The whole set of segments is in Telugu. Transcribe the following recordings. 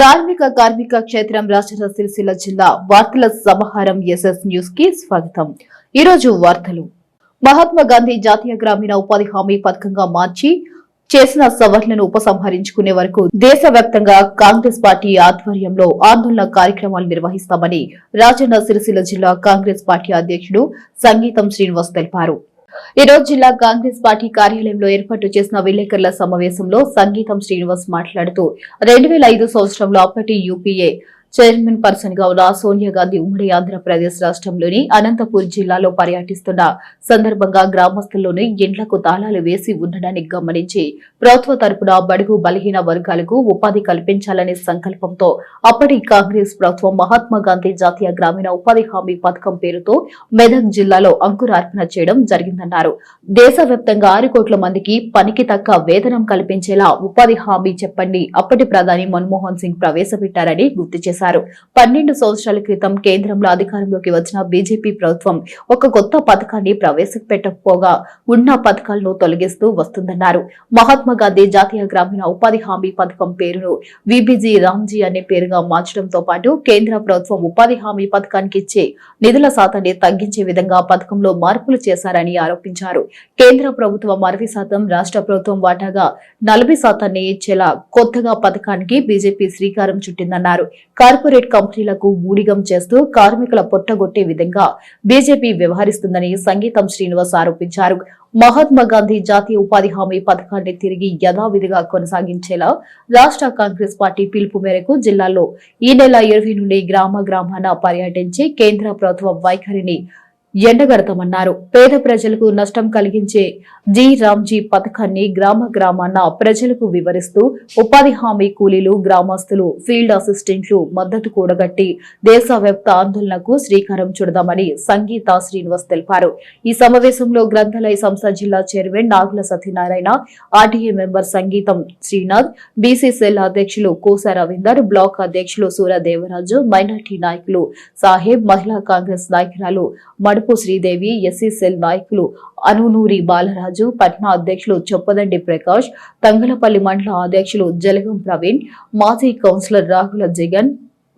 ధార్మిక కార్మిక క్షేత్రం రాష్ట్ర సిరిసిల్ల జిల్లా వార్తల సమాహారం ఎస్ఎస్ న్యూస్ కి స్వాగతం. ఈ రోజు వార్తలు. మహాత్మా గాంధీ జాతీయ గ్రామీణ ఉపాధి హామీ పథకంగా మార్చి చేసిన సవరణలను ఉపసంహరించుకునే వరకు దేశవ్యాప్తంగా కాంగ్రెస్ పార్టీ ఆధ్వర్యంలో ఆందోళన కార్యక్రమాలు నిర్వహిస్తామని రాజన్న సిరిసిల్ల జిల్లా కాంగ్రెస్ పార్టీ అధ్యక్షుడు సంగీతం శ్రీనివాస్ తెలిపారు. ఈ రోజు జిల్లా కాంగ్రెస్ పార్టీ కార్యాలయంలో ఏర్పాటు చేసిన విలేకరుల సమావేశంలో సంగీతం శ్రీనివాస్ మాట్లాడుతూ 2005 సంవత్సరంలో అప్పటి యూపీఏ చైర్మన్ పర్సన్ గా ఉన్న సోనియా గాంధీ ఉమ్మడి ఆంధ్రప్రదేశ్ రాష్ట్రంలోని అనంతపూర్ జిల్లాలో పర్యటిస్తున్న సందర్భంగా గ్రామస్తుల్లోని ఇండ్లకు తాళాలు వేసి ఉండడాన్ని గమనించి ప్రభుత్వ తరపున బడుగు బలహీన వర్గాలకు ఉపాధి కల్పించాలనే సంకల్పంతో అప్పటి కాంగ్రెస్ ప్రభుత్వం మహాత్మా గాంధీ జాతీయ గ్రామీణ ఉపాధి హామీ పథకం పేరుతో మెదక్ జిల్లాలో అంకురార్పణ చేయడం జరిగిందన్నారు. దేశవ్యాప్తంగా 6 కోట్ల మందికి పనికి తగ్గ వేతనం కల్పించేలా ఉపాధి హామీ చెప్పండి అప్పటి ప్రధాని మన్మోహన్ సింగ్ ప్రవేశపెట్టారని గుర్తు చేశారు. 12 సంవత్సరాల క్రితం కేంద్రంలో అధికారంలోకి వచ్చిన బీజేపీ ప్రభుత్వం ఒక కొత్త పథకాన్ని ప్రవేశపెట్టకపోగా ఉన్న పథకాలను తొలగిస్తూ వస్తుందన్నారు. మహాత్మా గాంధీ జాతీయ గ్రామీణ ఉపాధి హామీ పథకం పేరును విబిజీ రామ్జీ అనే పేరుగా మార్చడంతో పాటు కేంద్ర ప్రభుత్వం ఉపాధి హామీ పథకానికి ఇచ్చే నిధుల శాతాన్ని తగ్గించే విధంగా పథకంలో మార్పులు చేశారని ఆరోపించారు. కేంద్ర ప్రభుత్వం 60%, రాష్ట్ర ప్రభుత్వం వాటాగా 40% ఇచ్చేలా కొత్తగా పథకానికి బీజేపీ శ్రీకారం చుట్టిందన్నారు. కార్పొరేట్ కంపెనీలకు ఊడిగం చేస్తూ కార్మికుల పొట్టగొట్టే విధంగా బీజేపీ వ్యవహరిస్తుందని సంగీతం శ్రీనివాస్ ఆరోపించారు. మహాత్మా గాంధీ జాతీయ ఉపాధి హామీ పథకాన్ని తిరిగి యథావిధిగా కొనసాగించేలా రాష్ట్ర కాంగ్రెస్ పార్టీ పిలుపు మేరకు జిల్లాలో ఈ నెల 20 నుండి గ్రామాన పర్యటించి కేంద్ర ప్రభుత్వ వైఖరిని ఎండగడతామన్నారు. పేద ప్రజలకు నష్టం కలిగించే జీ రామ్జీ పథకాన్ని గ్రామాన ప్రజలకు వివరిస్తూ ఉపాధి హామీ కూలీలు, గ్రామస్తులు, ఫీల్డ్ అసిస్టెంట్లు మద్దతు కూడగట్టి దేశవ్యాప్త ఆందోళనకు శ్రీకారం చుడదామని సంగీత శ్రీనివాస్ తెలిపారు. ఈ సమావేశంలో గ్రంథాలయ సంస్థ జిల్లా చైర్మన్ నాగుల సత్యనారాయణ, ఆర్టీఏ మెంబర్ సంగీతం శ్రీనాథ్, బీసీసీఎల్ అధ్యక్షులు కోస రవీందర్, బ్లాక్ అధ్యక్షులు సూర్యదేవరాజు, మైనార్టీ నాయకులు సాహెబ్, మహిళా కాంగ్రెస్ నాయకురాలు మడుపు శ్రీదేవి, ఎస్సీ సెల్ నాయకులు అనూనూరి బాలరాజు, పట్నా అధ్యక్షులు చొప్పదండి ప్రకాష్, తంగలపల్లి మండల అధ్యక్షులు జలగం ప్రవీణ్, మాజీ కౌన్సిలర్ రాగుల జగన్,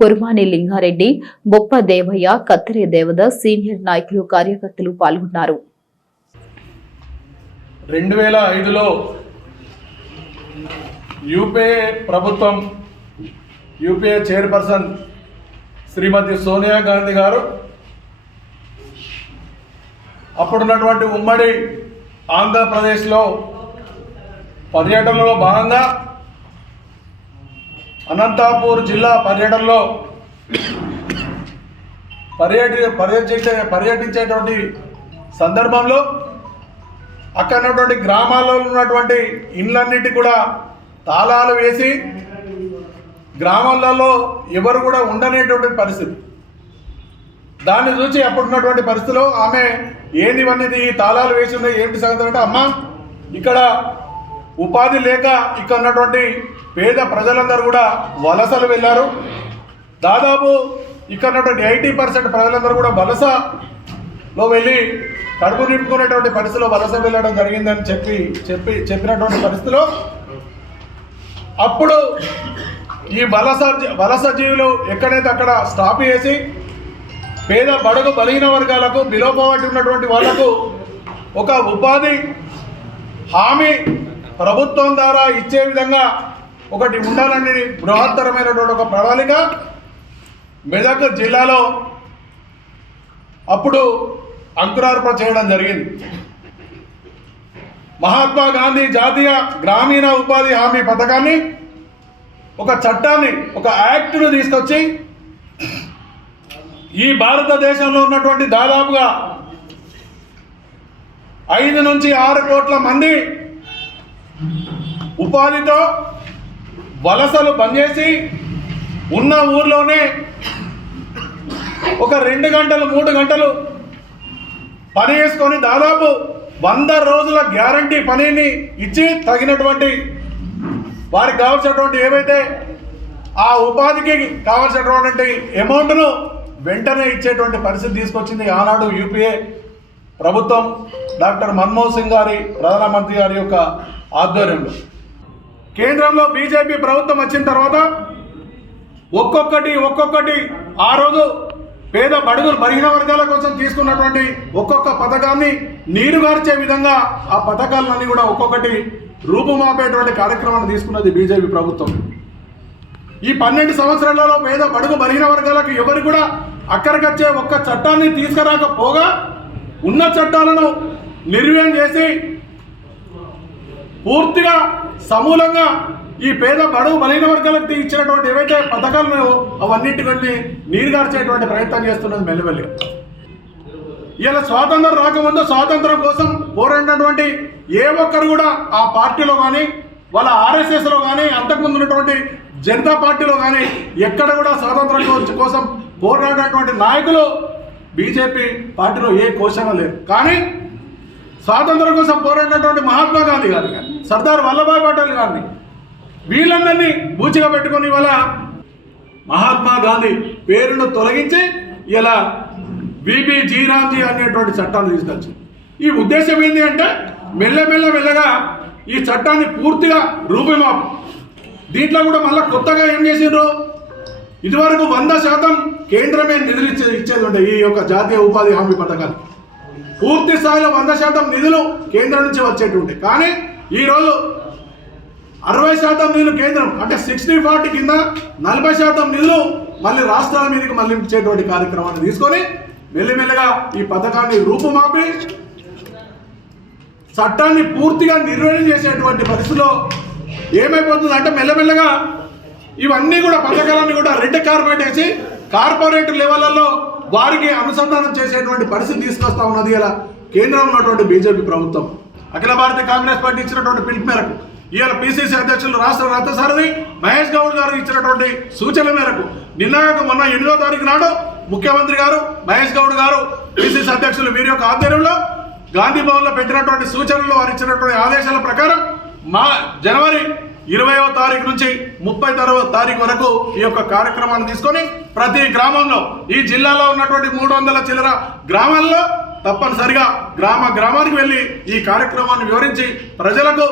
పుర్మాని లింగారెడ్డి, బొప్ప దేవయ్య, కత్తెరే దేవదాస్, సీనియర్ నాయకులు, కార్యకర్తలు పాల్గొన్నారు. 2005లో యూపీఏ ప్రభుత్వం యూపీఏ చైర్పర్సన్ శ్రీమతి సోనియా గాంధీ గారు అప్పుడున్నటువంటి ఉమ్మడి ఆంధ్రప్రదేశ్లో పర్యటనలో భాగంగా అనంతపూర్ జిల్లా పర్యటనలో పర్యటించేటువంటి సందర్భంలో అక్కడ ఉన్నటువంటి గ్రామాల్లో ఉన్నటువంటి ఇండ్లన్నిటి కూడా తాళాలు వేసి గ్రామాలలో ఎవరు కూడా ఉండనేటువంటి పరిస్థితి. దాన్ని చూసి అప్పుడున్నటువంటి పరిస్థితిలో ఆమె ఏంది ఇవన్నీ ఈ తాళాలు వేసి ఉన్నాయి ఏంటి సంగతి అంటే, అమ్మ ఇక్కడ ఉపాధి లేక ఇక్కడ ఉన్నటువంటి పేద ప్రజలందరూ కూడా వలసలు వెళ్ళారు. దాదాపు ఇక్కడ ఉన్నటువంటి 80% ప్రజలందరూ కూడా వలసలో వెళ్ళి కడుపు నింపుకునేటువంటి పరిస్థితిలో వలస వెళ్ళడం జరిగిందని చెప్పినటువంటి పరిస్థితిలో అప్పుడు ఈ వలస జీవులు ఎక్కడైతే అక్కడ స్టాప్ చేసి పేద బడుగు బలహీన వర్గాలకు, బిలో పావర్టీ ఉన్నటువంటి వాళ్లకు ఒక ఉపాధి హామీ ప్రభుత్వం ద్వారా ఇచ్చే విధంగా ఒకటి ఉండాలని బృహత్తరమైనటువంటి ఒక ప్రణాళిక మెదక్ జిల్లాలో అప్పుడు అంకురార్పణ చేయడం జరిగింది. మహాత్మా గాంధీ జాతీయ గ్రామీణ ఉపాధి హామీ పథకాన్ని, ఒక చట్టాన్ని, ఒక యాక్ట్ను తీసుకొచ్చి ఈ భారతదేశంలో ఉన్నటువంటి దాదాపుగా 5 నుంచి 6 కోట్ల మంది ఉపాధితో వలసలు బంద్ చేసి ఉన్న ఊర్లోనే ఒక 2 గంటలు 3 గంటలు పని చేసుకొని దాదాపు 100 రోజుల గ్యారంటీ పనిని ఇచ్చి తగినటువంటి వారికి కావాల్సినటువంటి ఏవైతే ఆ ఉపాధికి కావాల్సినటువంటి అమౌంట్ను వెంటనే ఇచ్చేటువంటి పరిస్థితి తీసుకొచ్చింది ఆనాడు యూపీఏ ప్రభుత్వం డాక్టర్ మన్మోహన్ సింగ్ గారి, ప్రధానమంత్రి గారి యొక్క ఆధ్వర్యంలో. కేంద్రంలో బీజేపీ ప్రభుత్వం వచ్చిన తర్వాత ఒక్కొక్కటి ఆ రోజు పేద బడుగులు బలహీన వర్గాల కోసం తీసుకున్నటువంటి ఒక్కొక్క పథకాన్ని నీరుగార్చే విధంగా ఆ పథకాలన్నీ కూడా ఒక్కొక్కటి రూపుమాపేటువంటి కార్యక్రమాన్ని తీసుకున్నది బీజేపీ ప్రభుత్వం. ఈ 12 సంవత్సరాలలో పేద బడుగు బలహీన వర్గాలకు ఎవరు కూడా అక్కడికొచ్చే ఒక్క చట్టాన్ని తీసుకురాకపోగా ఉన్న చట్టాలను నిర్వీర్యం చేసి పూర్తిగా సమూలంగా ఈ పేద బడుగు బలహీన వర్గాలకు ఇచ్చినటువంటి ఏవైతే పథకాలను అవన్నింటినీ నీరుగార్చేటువంటి ప్రయత్నం చేస్తున్నది మెల్లమెల్లిగా. ఇలా స్వాతంత్రం రాకముందు స్వాతంత్రం కోసం పోరాడినటువంటి ఏ ఒక్కరు కూడా ఆ పార్టీలో కానీ వాళ్ళ ఆర్ఎస్ఎస్లో కానీ అంతకుముందు ఉన్నటువంటి జనతా పార్టీలో కానీ ఎక్కడ కూడా స్వాతంత్రం కోసం పోరాడినటువంటి నాయకులు బీజేపీ పార్టీలో ఏ కోశం లేరు. కానీ స్వాతంత్రం కోసం పోరాడినటువంటి మహాత్మా గాంధీ గారు కానీ సర్దార్ వల్లభాయ్ పటేల్ గారిని వీళ్ళందరినీ బూచిగా పెట్టుకుని ఇవాళ మహాత్మా గాంధీ పేరును తొలగించి ఇలా విబి జీరాంజీ అనేటువంటి చట్టాన్ని తీసుకొచ్చి ఈ ఉద్దేశం ఏంటి అంటే మెల్లగా ఈ చట్టాన్ని పూర్తిగా రూపుమాపు. దీంట్లో కూడా మళ్ళీ కొత్తగా ఏం చేసిండ్రు, ఇదివరకు 100% కేంద్రమే నిధులు ఇచ్చేది ఉండే ఈ యొక్క జాతీయ ఉపాధి హామీ పథకానికి పూర్తి స్థాయిలో 100% నిధులు కేంద్రం నుంచి వచ్చేటువంటి. కానీ ఈరోజు 60% నిధులు కేంద్రం అంటే 60-40 కింద 40% నిధులు మళ్ళీ రాష్ట్రాల మీదకి మళ్ళీ ఇచ్చేటువంటి కార్యక్రమాన్ని తీసుకొని మెల్లిమెల్లగా ఈ పథకాన్ని రూపుమాపి చట్టాన్ని పూర్తిగా నిర్వహణ చేసేటువంటి పరిస్థితిలో ఏమైపోతుంది అంటే మెల్లమెల్లగా ఇవన్నీ కూడా పథకాలన్నీ కూడా రెడ్ కార్పెట్ వేసి కార్పొరేట్ లెవెల్లో వారికి అనుసంధానం చేసేటువంటి పరిస్థితి తీసుకొస్తా ఉన్నది ఇలా కేంద్రంలో ఉన్నటువంటి బీజేపీ ప్రభుత్వం. అఖిల భారతీయ కాంగ్రెస్ పార్టీ ఇచ్చినటువంటి పిలుపు మేరకు ఇవాళ పిసిసి అధ్యక్షులు రాష్ట్ర రథసారథి మహేష్ గౌడ్ గారు ఇచ్చినటువంటి సూచనల మేరకు మొన్న 8వ తారీఖు నాడు ముఖ్యమంత్రి గారు మహేష్ గౌడ్ గారు పిసిసి అధ్యక్షులు వీరి యొక్క ఆధ్వర్యంలో గాంధీ భవన్లో పెట్టినటువంటి సూచనలు వారు ఇచ్చినటువంటి ఆదేశాల ప్రకారం జనవరి 20వ తారీఖు నుంచి 30వ తారీఖు వరకు ఈ యొక్క కార్యక్రమాన్ని తీసుకొని ప్రతి గ్రామంలో ఈ జిల్లాలో ఉన్నటువంటి 300 చిల్లర గ్రామాల్లో తప్పనిసరిగా గ్రామానికి వెళ్ళి ఈ కార్యక్రమాన్ని వివరించి ప్రజలకు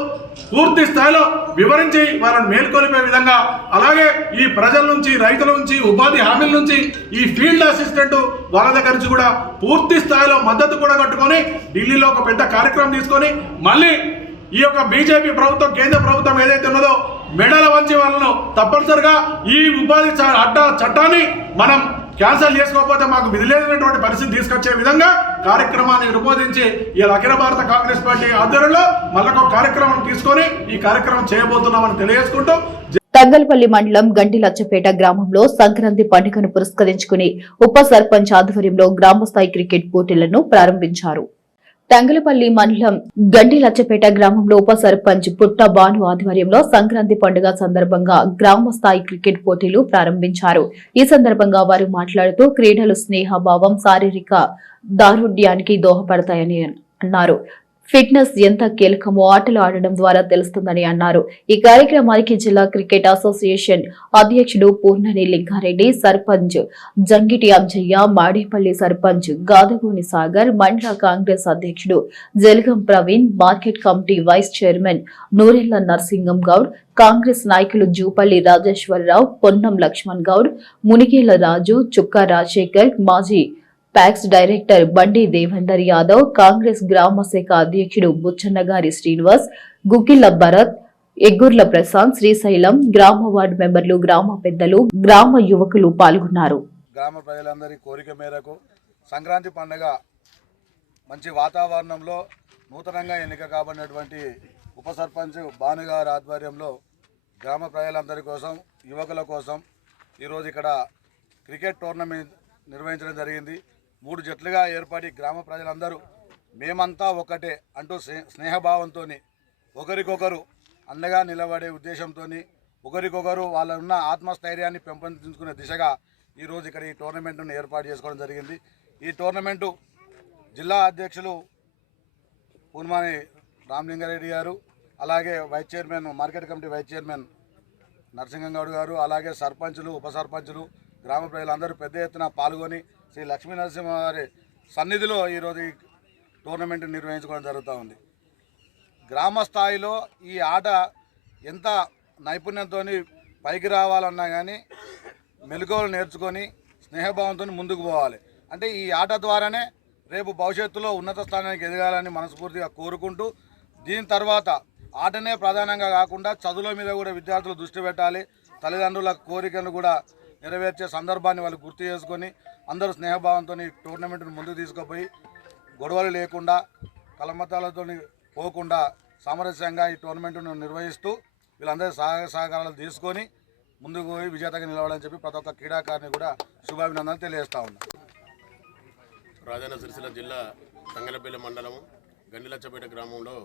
పూర్తి స్థాయిలో వివరించి వాళ్ళని మేల్కొలిపే విధంగా, అలాగే ఈ ప్రజల నుంచి రైతుల నుంచి ఉపాధి హామీల నుంచి ఈ ఫీల్డ్ అసిస్టెంట్ వాళ్ళ దగ్గర నుంచి కూడా పూర్తి స్థాయిలో మద్దతు కూడా కట్టుకొని ఢిల్లీలో ఒక పెద్ద కార్యక్రమం తీసుకొని మళ్ళీ ఈ యొక్క బీజేపీ ప్రభుత్వం కేంద్ర ప్రభుత్వం ఏదైతే ఉన్నదో మెడల వంచి వాళ్ళను తప్పనిసరిగా ఈ ఉపాధి చట్టాన్ని మనం క్యాన్సల్ చేసుకోకపోతే మాకు విధి లేనటువంటి పరిస్థితి తీసుకొచ్చే విధంగా కార్యక్రమాన్ని రూపొందించి ఇలా అఖిల భారత కాంగ్రెస్ పార్టీ ఆధ్వర్యంలో మళ్ళొక కార్యక్రమం తీసుకొని ఈ కార్యక్రమం చేయబోతున్నామని తెలియజేసుకుంటూ తంగల్పల్లి మండలం గండి లచ్చపేట గ్రామంలో సంక్రాంతి పండుగను పురస్కరించుకుని ఉప సర్పంచ్ ఆధ్వర్యంలో గ్రామస్థాయి క్రికెట్ పోటీలను ప్రారంభించారు. తంగలపల్లి మండలం గండి లచ్చపేట గ్రామంలో ఉప సర్పంచ్ పుట్ట బాను ఆధ్వర్యంలో సంక్రాంతి పండుగ సందర్భంగా గ్రామ స్థాయి క్రికెట్ పోటీలు ప్రారంభించారు. ఈ సందర్భంగా వారు మాట్లాడుతూ క్రీడలు స్నేహభావం, శారీరక దారుఢ్యానికి దోహపడతాయని అన్నారు. ఫిట్నెస్ ఎంత కీలకమో ఆటలు ఆడడం ద్వారా తెలుస్తుందని అన్నారు. ఈ కార్యక్రమానికి జిల్లా క్రికెట్ అసోసియేషన్ అధ్యక్షుడు పూర్ణని లింగారెడ్డి, సర్పంచ్ జంగిటి అంజయ్య, మాడేపల్లి సర్పంచ్ గాదగోని సాగర్, మండల కాంగ్రెస్ అధ్యక్షుడు Jalagam Praveen, market committee vice chairman Nurella Narsingam Goud, Congress నాయకులు జూపల్లి రాజేశ్వరరావు, పొన్నం లక్ష్మణ్ గౌడ్, మునిగేల రాజు, చుక్కా రాజశేఖర్, మాజీ ప్యాక్స్ డైరెక్టర్ బండి దేవేందర్ యాదవ్, కాంగ్రెస్ గ్రామ శాఖ అధ్యక్షుడు బుచ్చన్నగారి శ్రీనివాస్, గుగ్గిళ్ల భరత్, ఎగ్గుర్ల ప్రశాంత్, శ్రీశైలం, గ్రామ వార్డు మెంబర్లు, గ్రామ పెద్దలు, గ్రామ యువకులు పాల్గొన్నారు. గ్రామ ప్రజలందరి కోరిక మేరకు సంక్రాంతి పండుగ మంచి వాతావరణంలో నూతనంగా ఎన్నిక కాబడినటువంటి ఉప సర్పంచ్ భానుగారి ఆధ్వర్యంలో గ్రామ ప్రజలందరి కోసం, యువకుల కోసం ఈరోజు ఇక్కడ క్రికెట్ టోర్నమెంట్ నిర్వహించడం జరిగింది. 3 జట్లుగా ఏర్పడి గ్రామ ప్రజలందరూ మేమంతా ఒకటే అంటూ స్నేహభావంతో ఒకరికొకరు అండగా నిలబడే ఉద్దేశంతో ఒకరికొకరు వాళ్ళ ఉన్న ఆత్మస్థైర్యాన్ని పెంపొందించుకునే దిశగా ఈరోజు ఇక్కడ ఈ టోర్నమెంట్ను ఏర్పాటు చేసుకోవడం జరిగింది. ఈ టోర్నమెంటు జిల్లా అధ్యక్షులు పూర్మాని రామలింగారెడ్డి గారు, అలాగే vice chairman market committee vice chairman Narasingam Goud గారు, అలాగే సర్పంచులు, ఉప సర్పంచులు, గ్రామ ప్రజలందరూ పెద్ద ఎత్తున పాల్గొని శ్రీ లక్ష్మీ నరసింహ వారి సన్నిధిలో ఈరోజు ఈ టోర్నమెంట్ నిర్వహించుకోవడం జరుగుతూ ఉంది. గ్రామ స్థాయిలో ఈ ఆట ఎంత నైపుణ్యంతో పైకి రావాలన్నా కానీ మెలకువలు నేర్చుకొని స్నేహభావంతో ముందుకు పోవాలి. అంటే ఈ ఆట ద్వారానే రేపు భవిష్యత్తులో ఉన్నత స్థానానికి ఎదగాలని మనస్ఫూర్తిగా కోరుకుంటూ, దీని తర్వాత ఆటనే ప్రధానంగా కాకుండా చదువుల మీద కూడా విద్యార్థులు దృష్టి పెట్టాలి. తల్లిదండ్రుల కోరికను కూడా నెరవేర్చే సందర్భాన్ని వాళ్ళు గుర్తు చేసుకొని అందరూ స్నేహభావంతో టోర్నమెంట్ను ముందుకు తీసుకుపోయి గొడవలు లేకుండా కలమతాలతో పోకుండా సామరస్యంగా ఈ టోర్నమెంట్ను నిర్వహిస్తూ వీళ్ళందరూ సహకారాలు తీసుకొని ముందుకు పోయి విజేతగా నిలవాలని చెప్పి ప్రతి ఒక్క క్రీడాకారిని కూడా శుభాభినందనలు తెలియజేస్తా ఉన్నాను. రాజన్న సిరిసిల్ల జిల్లా తంగలపల్లి మండలం గండిలచ్చపేట గ్రామంలో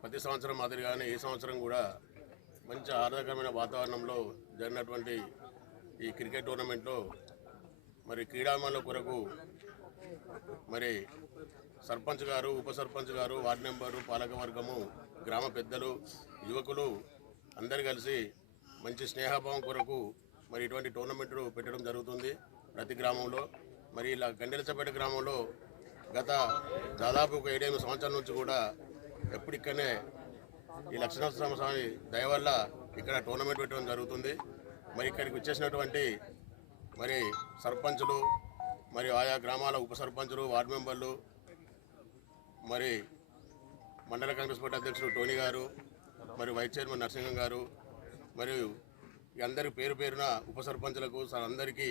ప్రతి సంవత్సరం మాదిరిగానే ఈ సంవత్సరం కూడా మంచి ఆహ్లాదకరమైన వాతావరణంలో జరిగినటువంటి ఈ క్రికెట్ టోర్నమెంట్లో మరి క్రీడామణుల కొరకు మరి సర్పంచ్ గారు, ఉప సర్పంచ్ గారు, వార్డు మెంబరు, పాలకవర్గము, గ్రామ పెద్దలు, యువకులు అందరు కలిసి మంచి స్నేహభావం కొరకు మరి ఇటువంటి టోర్నమెంట్లు పెట్టడం జరుగుతుంది ప్రతి గ్రామంలో. మరి ఇలా గండిలచ్చపేట గ్రామంలో గత దాదాపు ఒక 7-8 సంవత్సరాల నుంచి కూడా ఎప్పటికనే ఈ లక్ష్మీనరసింహ స్వామి దయ వల్ల ఇక్కడ టోర్నమెంట్ పెట్టడం జరుగుతుంది. మరి ఇక్కడికి వచ్చేసినటువంటి మరి సర్పంచులు, మరి ఆయా గ్రామాల ఉప సర్పంచులు, వార్డు మెంబర్లు, మరి మండల కాంగ్రెస్ పార్టీ అధ్యక్షుడు టోనీ గారు, మరి వైస్ చైర్మన్ నరసింహం గారు, మరియు అందరి పేరు పేరున ఉప సర్పంచులకు అందరికీ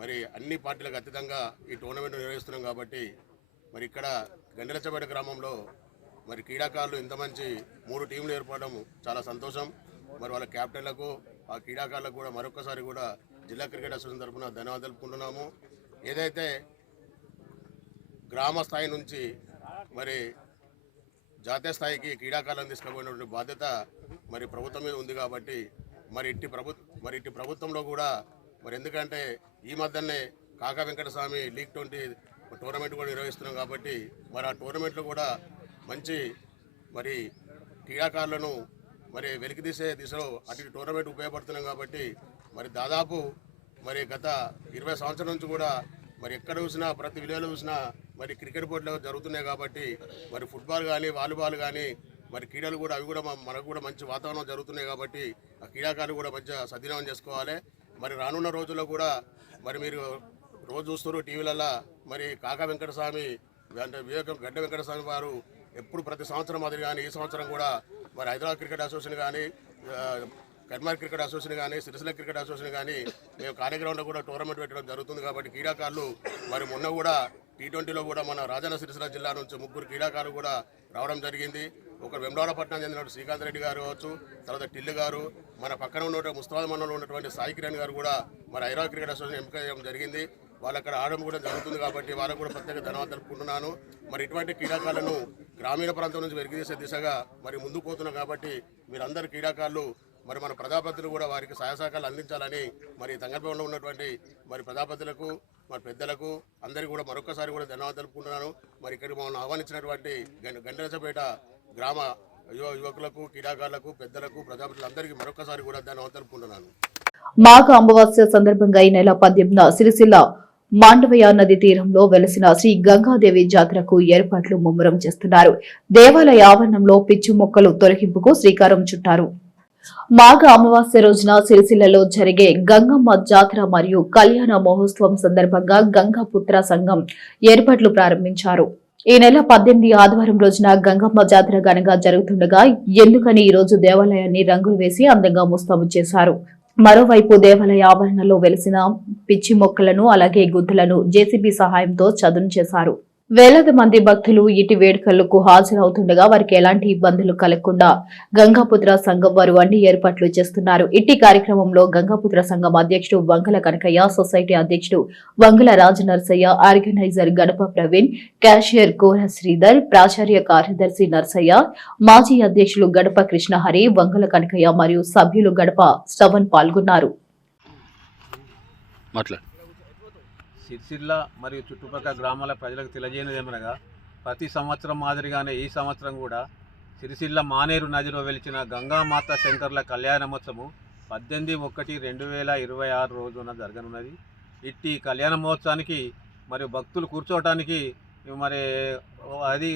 మరి అన్ని పార్టీలకు అతీతంగా ఈ టోర్నమెంట్ నిర్వహిస్తున్నాం కాబట్టి మరి ఇక్కడ గండిలచ్చపేట గ్రామంలో మరి క్రీడాకారులు ఇంత మంచి 3 టీంలు ఏర్పడడం చాలా సంతోషం. మరి వాళ్ళ క్యాప్టెన్లకు, ఆ క్రీడాకారులకు కూడా మరొకసారి కూడా జిల్లా క్రికెట్ అసోసియేషన్ తరఫున ధన్యవాదాలు తెలుపుకుంటున్నాము. ఏదైతే గ్రామ స్థాయి నుంచి మరి జాతీయ స్థాయికి క్రీడాకారులను తీసుకుపోయినటువంటి బాధ్యత మరి ప్రభుత్వం మీద ఉంది కాబట్టి మరి ఇట్టి ప్రభుత్వంలో కూడా మరి ఎందుకంటే ఈ మధ్యనే కాకా వెంకటస్వామి లీగ్ 20 టోర్నమెంట్ కూడా నిర్వహిస్తున్నాం కాబట్టి మరి ఆ టోర్నమెంట్లో కూడా మంచి మరి క్రీడాకారులను మరి వెలికితీసే దిశలో అటు టోర్నమెంట్ ఉపయోగపడుతున్నాం కాబట్టి మరి దాదాపు మరి గత 20 సంవత్సరాల నుంచి కూడా మరి ఎక్కడ చూసినా ప్రతి విలేజ్లో చూసినా మరి క్రికెట్ పోటీలు జరుగుతున్నాయి కాబట్టి మరి ఫుట్బాల్ కానీ, వాలీబాల్ కానీ మరి క్రీడలు కూడా అవి కూడా మనకు కూడా మంచి వాతావరణం జరుగుతున్నాయి కాబట్టి ఆ క్రీడాకారులు కూడా మంచిగా సద్వినియోగం చేసుకోవాలి. మరి రానున్న రోజుల్లో కూడా మరి మీరు రోజు చూస్తున్నారు టీవీలలో మరి కాకా వెంకటస్వామి అంటే గడ్డ వెంకటస్వామి వారు ఎప్పుడు ప్రతి సంవత్సరం మాదిరి కానీ ఈ సంవత్సరం కూడా మరి హైదరాబాద్ క్రికెట్ అసోసియేషన్ కానీ, కర్మార్ క్రికెట్ అసోసియేషన్ కానీ, సిరిసిల్ల క్రికెట్ అసోసియేషన్ కానీ మేము కార్యక్రమంలో కూడా టోర్నమెంట్ పెట్టడం జరుగుతుంది కాబట్టి క్రీడాకారులు మరి మొన్న కూడా T20లో కూడా మన రాజన్న సిరిసిల్ల జిల్లా నుంచి 3 క్రీడాకారులు కూడా రావడం జరిగింది. ఒక వెంబడపట్నం చెందిన శ్రీకాంత్ రెడ్డి గారు కావచ్చు, తర్వాత టిల్లు గారు, మన పక్కన ఉన్న ముస్తాబాద్ మండలంలో ఉన్నటువంటి సాయి కిరణ్ గారు కూడా మరి హైదరాబాద్ క్రికెట్ అసోసియేషన్ ఎంపిక చేయడం జరిగింది. వాళ్ళు అక్కడ ఆడడం కూడా జరుగుతుంది కాబట్టి వాళ్ళకు కూడా ప్రత్యేక ధన్యవాదాలు తెలుపుకుంటున్నాను. మరి ఇటువంటి క్రీడాకారులను గ్రామీణ ప్రాంతం నుంచి వెలికితీసే దిశగా మరి ముందుకు పోతున్నాం కాబట్టి మీరందరూ క్రీడాకారులు మరి మన ప్రజాపతులు కూడా వారికి సహాయ సహకారాలు అందించాలని మరి తంగలపల్లిలో ఉన్నటువంటి మరి ప్రజాపతులకు, మరి పెద్దలకు అందరికీ కూడా మరొకసారి కూడా ధన్యవాదాలు తెలుపుకుంటున్నాను. మరి ఇక్కడ మమ్మల్ని ఆహ్వానించినటువంటి గండిలచ్చపేట గ్రామ యువకులకు, క్రీడాకారులకు, పెద్దలకు, ప్రజాపతులందరికీ మరొకసారి కూడా ధన్యవాదాలు తెలుపుకుంటున్నాను. మాఘ అమావాస్య సందర్భంగా ఈ నెల 18న సిరిసిల్ల మాండవయ్య నది తీరంలో వెలసిన శ్రీ గంగాదేవి జాతరకు ఏర్పాట్లు ముమ్మరం చేస్తున్నారు. దేవాలయ ఆవరణంలో పిచ్చి మొక్కలు తొలగింపుకు శ్రీకారం చుట్టారు. మాఘ అమావాస్య రోజున సిరిసిల్లలో జరిగే గంగమ్మ జాతర మరియు కళ్యాణ మహోత్సవం సందర్భంగా గంగాపుత్ర సంఘం ఏర్పాట్లు ప్రారంభించారు. ఈ నెల 18 ఆదివారం రోజున గంగమ్మ జాతర ఘనంగా జరుగుతుండగా ఎందుకని ఈ రోజు దేవాలయాన్ని రంగులు వేసి అందంగా ముస్తాబు చేశారు. మరోవైపు దేవాలయ ఆవరణలో వెలిసిన పిచ్చి మొక్కలను అలాగే గుంతలను జేసీబీ సహాయంతో చదును చేశారు. వేలాది మంది భక్తులు ఇటు వేడుకలకు హాజరవుతుండగా వారికి ఎలాంటి ఇబ్బందులు కలగకుండా గంగాపుత్ర సంఘం వారు అన్ని ఏర్పాట్లు చేస్తున్నారు. ఇట్టి కార్యక్రమంలో గంగాపుత్ర సంఘం అధ్యక్షుడు వంగల కనకయ్య, సొసైటీ అధ్యక్షుడు వంగల రాజనరసయ్య, ఆర్గనైజర్ గడప ప్రవీణ్, క్యాషియర్ కోర శ్రీధర్, ప్రాచార్య కార్యదర్శి నర్సయ్య, మాజీ అధ్యక్షులు గడప కృష్ణహరి, వంగల కనకయ్య మరియు సభ్యులు గడప శ్రవణ్ పాల్గొన్నారు. సిరిసిల్ల మరియు చుట్టుపక్కల గ్రామాల ప్రజలకు తెలియజేయనిదేమనగా ప్రతి సంవత్సరం మాదిరిగానే ఈ సంవత్సరం కూడా సిరిసిల్ల మానేరు నదిలో వెలిచిన గంగామాత శంకర్ల కళ్యాణమోత్సవం 18/1/2026 రోజున జరగనున్నది. ఇట్టి కళ్యాణ మహోత్సవానికి మరి భక్తులు కూర్చోవటానికి మరి అది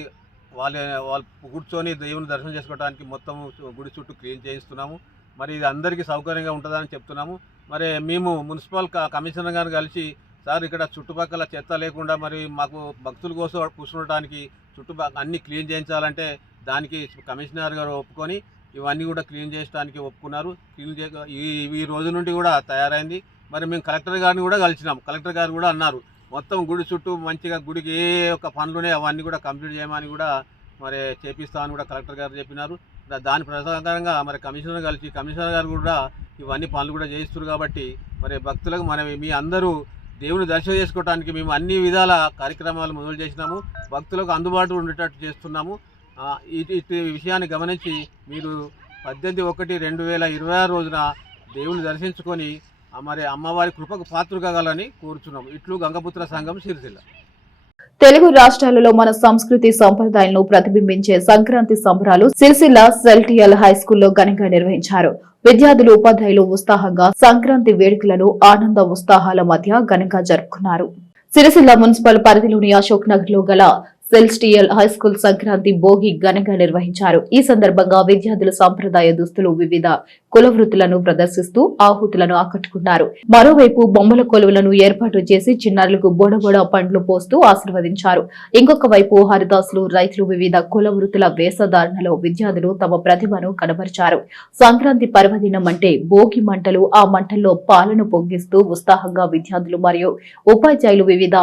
వాళ్ళు కూర్చొని దేవుని దర్శనం చేసుకోవడానికి మొత్తం గుడి చుట్టూ క్లీన్ చేయిస్తున్నాము. మరి ఇది అందరికీ సౌకర్యంగా ఉంటుందని చెప్తున్నాము. మరి మేము మున్సిపల్ కమిషనర్ గారిని కలిసి సార్ ఇక్కడ చుట్టుపక్కల చెత్త లేకుండా మరి మాకు భక్తుల కోసం కూర్చుండటానికి చుట్టుపక్కల అన్నీ క్లీన్ చేయించాలంటే దానికి కమిషనర్ గారు ఒప్పుకొని ఇవన్నీ కూడా క్లీన్ చేయడానికి ఒప్పుకున్నారు. ఈ రోజు నుండి కూడా తయారైంది. మరి మేము కలెక్టర్ గారిని కూడా కలిసినాం. కలెక్టర్ గారు కూడా అన్నారు మొత్తం గుడి చుట్టూ మంచిగా గుడికి ఏ ఒక్క పనులునే అవన్నీ కూడా కంప్లీట్ చేయమని కూడా మరి చేపిస్తామని కూడా కలెక్టర్ గారు చెప్పినారు. దాని ప్రకారంగా మరి కమిషనర్ గారు కూడా ఇవన్నీ పనులు కూడా చేయిస్తున్నారు. కాబట్టి మరి భక్తులకు మనం మీ అందరూ దేవుని దర్శనం చేసుకోవడానికి మేము అన్ని విధాల కార్యక్రమాలు మొదలు చేసినాము. భక్తులకు అందుబాటులో ఉండేటట్టు చేస్తున్నాము. ఇటు విషయాన్ని గమనించి మీరు 18/1/2026 రోజున దేవుని దర్శించుకొని మరి అమ్మవారి కృపకు పాత్ర కావాలని కోరుచున్నాము. ఇట్లు గంగపుత్ర సంఘం సిరిసిల్ల. తెలుగు రాష్ట్రాలలో మన సంస్కృతి సంప్రదాయాలను ప్రతిబింబించే సంక్రాంతి సంబరాలు సిరిసిల్ల సెల్టియల్ హైస్కూల్లో ఘనంగా నిర్వహించారు. విద్యార్థులు ఉపాధ్యాయులు ఉత్సాహంగా సంక్రాంతి వేడుకలను ఆనంద ఉత్సాహాల మధ్య ఘనంగా జరుపుకున్నారు. సిరిసిల్ల మున్సిపల్ పరిధిలోని అశోక్ నగర్ లో గల సెల్స్టియల్ హైస్కూల్ సంక్రాంతి భోగి ఘనంగా నిర్వహించారు. ఈ సందర్భంగా విద్యార్థులు సంప్రదాయ దుస్తులు వివిధ కుల వృత్తులను ప్రదర్శిస్తూ ఆహుతులను ఆకట్టుకున్నారు. మరోవైపు బొమ్మల కొలువులను ఏర్పాటు చేసి చిన్నారులకు బొడబొడ పండ్లు పోస్తూ ఆశీర్వదించారు. ఇంకొక వైపు హరిదాసులు రైతులు వివిధ కుల వృత్తుల వేషధారణలో విద్యార్థులు తమ ప్రతిభను కనబరిచారు. సంక్రాంతి పర్వదినం అంటే భోగి మంటలు, ఆ మంటల్లో పాలను పొంగిస్తూ ఉత్సాహంగా విద్యార్థులు మరియు ఉపాధ్యాయులు వివిధ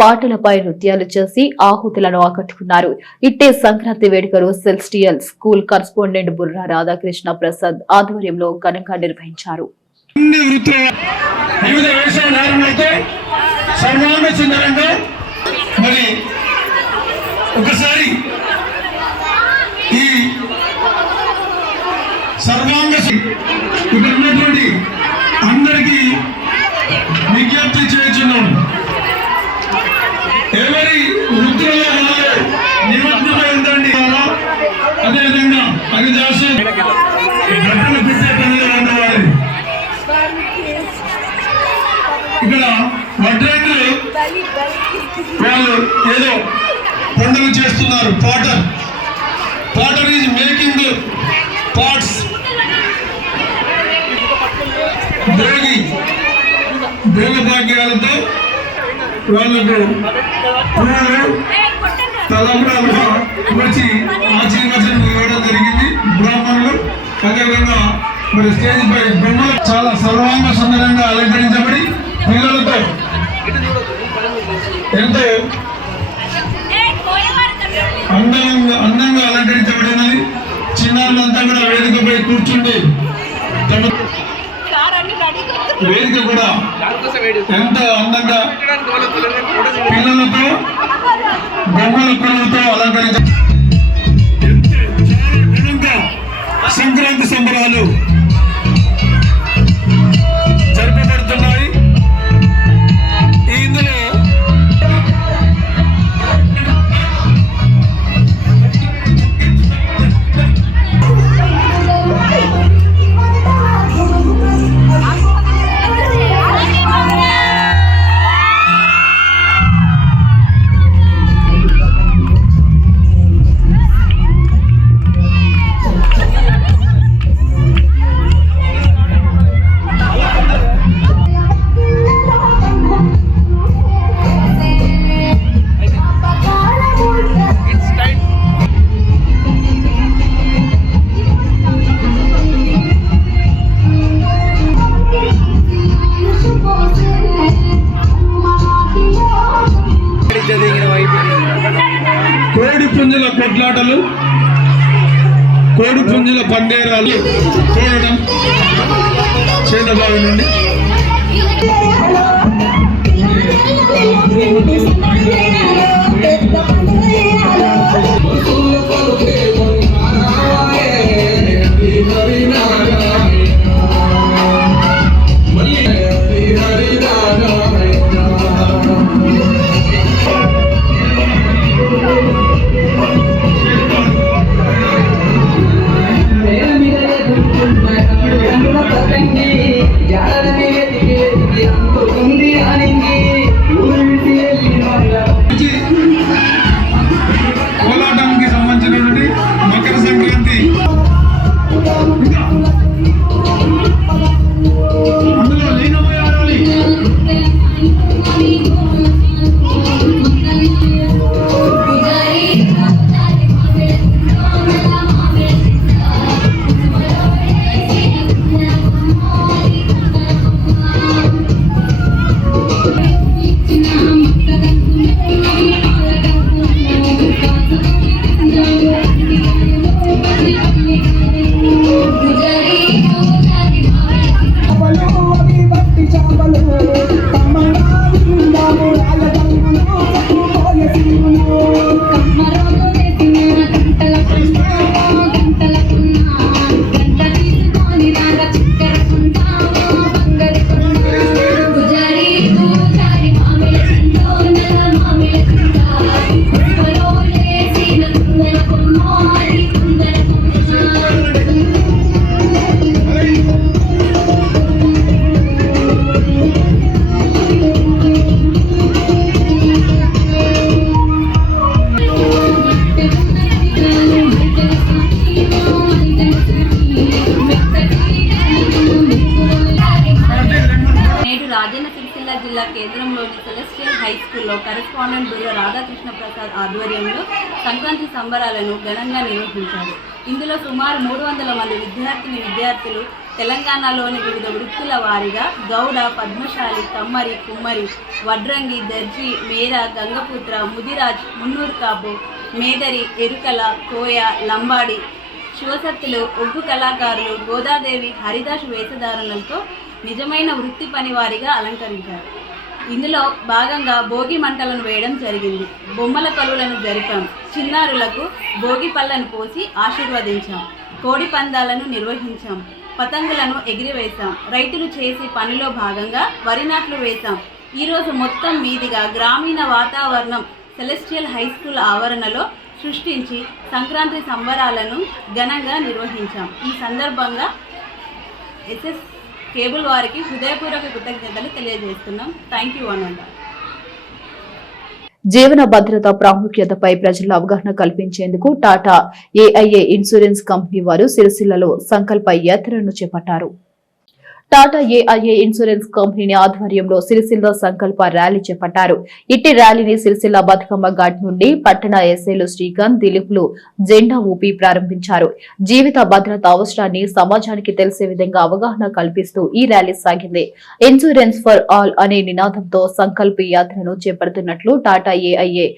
పాటలపై నృత్యాలు చేసి ఆహుతులను ఆకట్టుకున్నారు. ఇట్టే సంక్రాంతి వేడుకలు సెల్స్టియల్ స్కూల్ కరస్పాండెంట్ బుర్రా రాధాకృష్ణ ప్రసాద్ ఆధ్వర్యంలో ఘనంగా నిర్వహించారు. అందరికీ విజ్ఞప్తి చేస్తున్నాం. ఎవరి వృత్తులలో నిమగ్నమై ఉండండి. అదేవిధంగా హరిదాసు బట్టలు పెట్టే పనిలో ఉన్నవారు ఇక్కడ వడ్రంగులు వాళ్ళు ఏదో పండుగ చేస్తున్నారు. Potter is making pots. భోగ భాగ్యాలతో వాళ్ళకు పూలు తలంబ్రాలుగా వచ్చి ఆశీర్వచనం ఇవ్వడం జరిగింది బ్రాహ్మణులు. అదేవిధంగా మరి స్టేజ్ పై బొమ్మలు చాలా సర్వాంగ సుందరంగా అలంకరించబడి పిల్లలతో ఎంతో అందంగా అలంకరించబడినది. చిన్నారులంతా కూడా వేదికపై కూర్చుండి వేదిక కూడా ఎంతో అందంగా పిల్లలతో బొమ్మల కొలువుతో అలంకరించారు. సంక్రాంతి సంబరాలు జరపబడుతున్నాయి. ఇందులో కోడి పుంజుల కొట్లాటలు, కోడి పుంజుల పందేరాలు చూడడం చేతబావి నుండి యారని వెతికి వెతికి అందుకుంది పట్టణంలోని సెలెస్టియల్ హై స్కూల్లో కరెస్పాండెంట్ బుర్ర రాధాకృష్ణ ప్రసాద్ ఆధ్వర్యంలో సంక్రాంతి సంబరాలను ఘనంగా నిర్వహించారు. ఇందులో సుమారు 300 మంది విద్యార్థులు తెలంగాణలోని వివిధ వృత్తుల వారీగా గౌడ, పద్మశాలి, కమ్మరి, కుమ్మరి, వడ్రంగి, దర్జీ, మేర, గంగపుత్ర, ముదిరాజ్, మున్నూరు కాపు, మేదరి, ఎరుకల, కోయ, లంబాడి, శివసత్తులు, ఒగ్గు కళాకారులు, గోదాదేవి, హరిదాసు వేషధారణలతో నిజమైన వృత్తి పని వారిగా అలంకరించారు. ఇందులో భాగంగా భోగి మంటలను వేయడం జరిగింది. బొమ్మల కొలువులను జరిపాం. చిన్నారులకు భోగి పళ్ళను పోసి ఆశీర్వదించాం. కోడి పందాలను నిర్వహించాం. పతంగులను ఎగిరివేశాం. రైతులు చేసి పనిలో భాగంగా వరి నాట్లు వేశాం. ఈరోజు మొత్తం మీదిగా గ్రామీణ వాతావరణం సెలెస్టియల్ హై స్కూల్ ఆవరణలో సృష్టించి సంక్రాంతి సంబరాలను ఘనంగా నిర్వహించాం. ఈ సందర్భంగా ఎస్ఎస్ కేబుల్ వారికి హృదయపూర్వక కృతజ్ఞతలు తెలియజేస్తున్నాం. థ్యాంక్ యూ అనండి. జీవన భద్రత ప్రాముఖ్యతపై ప్రజల్లో అవగాహన కల్పించేందుకు టాటా ఏఐఏ ఇన్సూరెన్స్ కంపెనీ వారు సిరిసిల్లలో సంకల్ప యాత్రను చేపట్టారు. టాటా ఏఐఏ ఇన్సూరెన్స్ కంపెనీ ఆధ్వర్యంలో సిరిసిల్ల సంకల్ప ర్యాలీ చేపట్టారు. ఇట్టి ర్యాలీని సిరిసిల్ల బతుకమ్మ ఘాట్ నుండి పట్టణ ఎస్ఐలు శ్రీకాంత్, దిలీప్లు జెండా ఊపి ప్రారంభించారు. జీవిత భద్రత అవసరాన్ని సమాజానికి తెలిసే విధంగా అవగాహన కల్పిస్తూ ఈ ర్యాలీ సాగింది. ఇన్సూరెన్స్ ఫర్ ఆల్ అనే నినాదంతో సంకల్ప యాత్రను చేపడుతున్నట్లు Tata AIA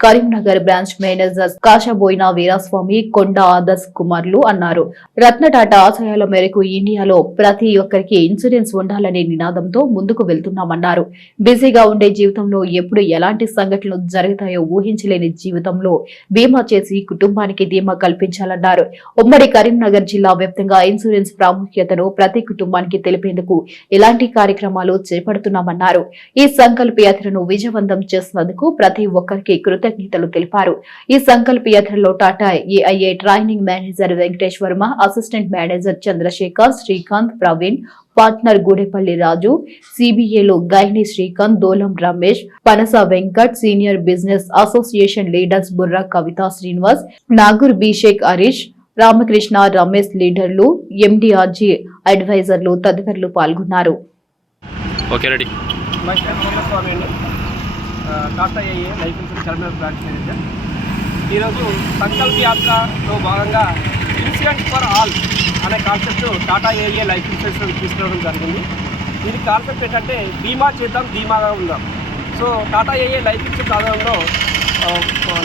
Karimnagar branch manager Kashaboina Veeraswamy, Konda Adarsh కుమార్లు అన్నారు. రత్న టాటా ఆశయాల మేరకు ఇండియాలో ప్రతి ఒక్కరికి ఇన్సూరెన్స్ ఉండాలనే నినాదంతో ముందుకు వెళ్తున్నామన్నారు. బిజీగా ఉండే జీవితంలో ఎప్పుడు ఎలాంటి సంఘటనలు జరుగుతాయో ఊహించలేని జీవితంలో బీమా చేసి కుటుంబానికి ధీమా కల్పించాలన్నారు. ఉమ్మడి కరీంనగర్ జిల్లా వ్యాప్తంగా ఇన్సూరెన్స్ ప్రాముఖ్యతను ప్రతి కుటుంబానికి తెలిపేందుకు ఇలాంటి కార్యక్రమాలు చేపడుతున్నామన్నారు. ఈ సంకల్ప యాత్రను విజయవంతం చేసినందుకు ప్రతి ఒక్కరికి కృతజ్ఞతలు తెలిపారు. ఈ సంకల్ప యాత్రలో Tata AIA training manager Venkatesh Varma, assistant manager Chandrashekar, Srikanth, Praveen, partner Gudepally Raju, సిబిఏలో Gaini Srikanth, Dolam Ramesh, Panasa Venkat, senior business association leaders Burra Kavitha Srinivas, Nagur Bishek Harish, Ramakrishna, Ramesh లీడర్లు, ఎండిఆర్జీ అడ్వైజర్లు తదితరులు పాల్గొన్నారు. Tata AIA life insurance terminal branch manager. ఈరోజు సంకల్ప యాత్రలో భాగంగా ఇన్సూరెన్స్ ఫర్ ఆల్ అనే concept Tata AIA life insurance తీసుకురావడం జరిగింది. దీని కాన్సెప్ట్ ఏంటంటే బీమా చేద్దాం, ధీమాగా ఉందాం. So Tata AIA life insurance ఆధారంలో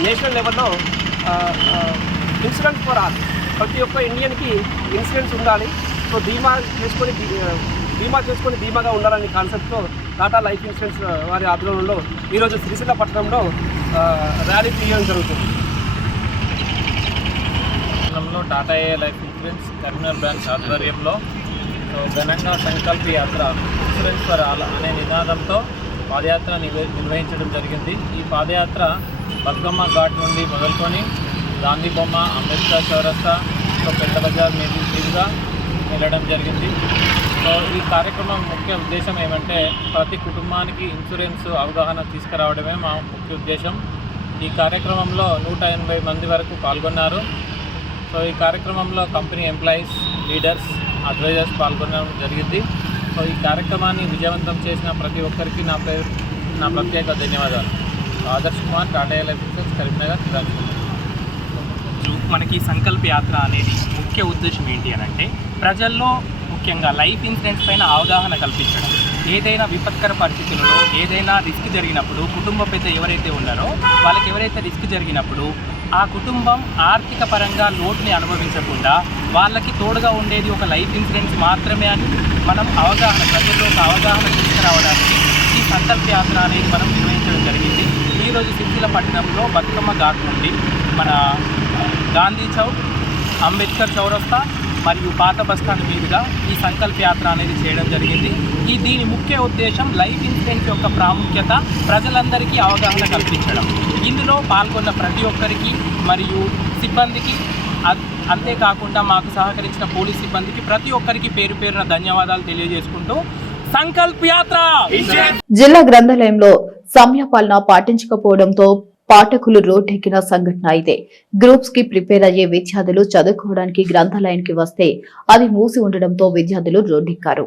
నేషనల్ లెవెల్లో ఇన్సూరెన్స్ ఫర్ ఆల్, ప్రతి ఒక్క ఇండియన్కి ఇన్సూరెన్స్ ఉండాలి. సో బీమా చేసుకొని ధీమాగా ఉండాలనే కాన్సెప్ట్తో టాటా లైఫ్ ఇన్సూరెన్స్ వారి ఆధ్వర్యంలో ఈరోజు సిరిసిల్ల పట్టణంలో ర్యాలీ తీయడం జరుగుతుంది. పట్టణంలో Tata AIA life insurance Karimnagar branch ఆధ్వర్యంలో ఘనంగా Sankalpa Yatra insurance for all అనే నినాదంతో పాదయాత్ర నిర్వహించడం జరిగింది. ఈ పాదయాత్ర బతుకమ్మ ఘాట్ నుండి మొదలుకొని గాంధీ బొమ్మ, అంబేద్కర్ చౌరస్తా, పెద్ద బజార్ మీదుగా వెళ్ళడం జరిగింది. సో ఈ కార్యక్రమం ముఖ్య ఉద్దేశం ఏమంటే ప్రతి కుటుంబానికి ఇన్సూరెన్స్ అవగాహన తీసుకురావడమే మా ముఖ్య ఉద్దేశం. ఈ కార్యక్రమంలో 180 మంది వరకు పాల్గొన్నారు. సో ఈ కార్యక్రమంలో కంపెనీ ఎంప్లాయీస్, లీడర్స్, అడ్వైజర్స్ పాల్గొనడం జరిగింది. సో ఈ కార్యక్రమాన్ని విజయవంతం చేసిన ప్రతి ఒక్కరికి నా ప్రత్యేక ధన్యవాదాలు. Adarsh Kumar, Tata life insurance Karimnagar branch. మనకి సంకల్ప యాత్ర అనేది ముఖ్య ఉద్దేశం ఏంటి అని అంటే ప్రజల్లో ముఖ్యంగా లైఫ్ ఇన్సూరెన్స్ పైన అవగాహన కల్పించడం. ఏదైనా విపత్కర పరిస్థితులలో ఏదైనా రిస్క్ జరిగినప్పుడు కుటుంబ పెద్ద ఎవరైతే ఉన్నారో వాళ్ళకి ఎవరైతే రిస్క్ జరిగినప్పుడు ఆ కుటుంబం ఆర్థిక పరంగా లోటుని అనుభవించకుండా వాళ్ళకి తోడుగా ఉండేది ఒక లైఫ్ ఇన్సూరెన్స్ మాత్రమే అని మనం ప్రజల్లో ఒక అవగాహన తీసుకురావడానికి ఈ సంకల్ప యాత్ర అనేది మనం నిర్వహించడం జరిగింది. ఈరోజు సిరిసిల్ల పట్టణంలో బతుకమ్మ ఘాట్ నుండి మన గాంధీ చౌక్, అంబేద్కర్ చౌరస్తా మరియు పాత బస్టాండ్ మీదుగా ఈ సంకల్ప యాత్ర అనేది చేయడం జరిగింది. దీని ముఖ్య ఉద్దేశం లైఫ్ ఇన్సూరెన్స్ యొక్క ప్రాముఖ్యత ప్రజలందరికీ అవగాహన కల్పించడం. ఇందులో పాల్గొన్న ప్రతి ఒక్కరికి మరియు సిబ్బందికి, అంతేకాకుండా మాకు సహకరించిన పోలీస్ సిబ్బందికి ప్రతి ఒక్కరికి పేరు పేరున ధన్యవాదాలు తెలియజేసుకుంటూ సంకల్ప యాత్ర. జిల్లా గ్రంథాలయంలో సమయపాలన పాటించకపోవడంతో పాఠకులు రోడ్డెక్కిన సంఘటన అయితే గ్రూప్స్ కి ప్రిపేర్ అయ్యే విద్యార్థులు చదువుకోవడానికి గ్రంథాలయానికి వస్తే అది మూసి ఉండడంతో విద్యార్థులు రోడ్డెక్కారు.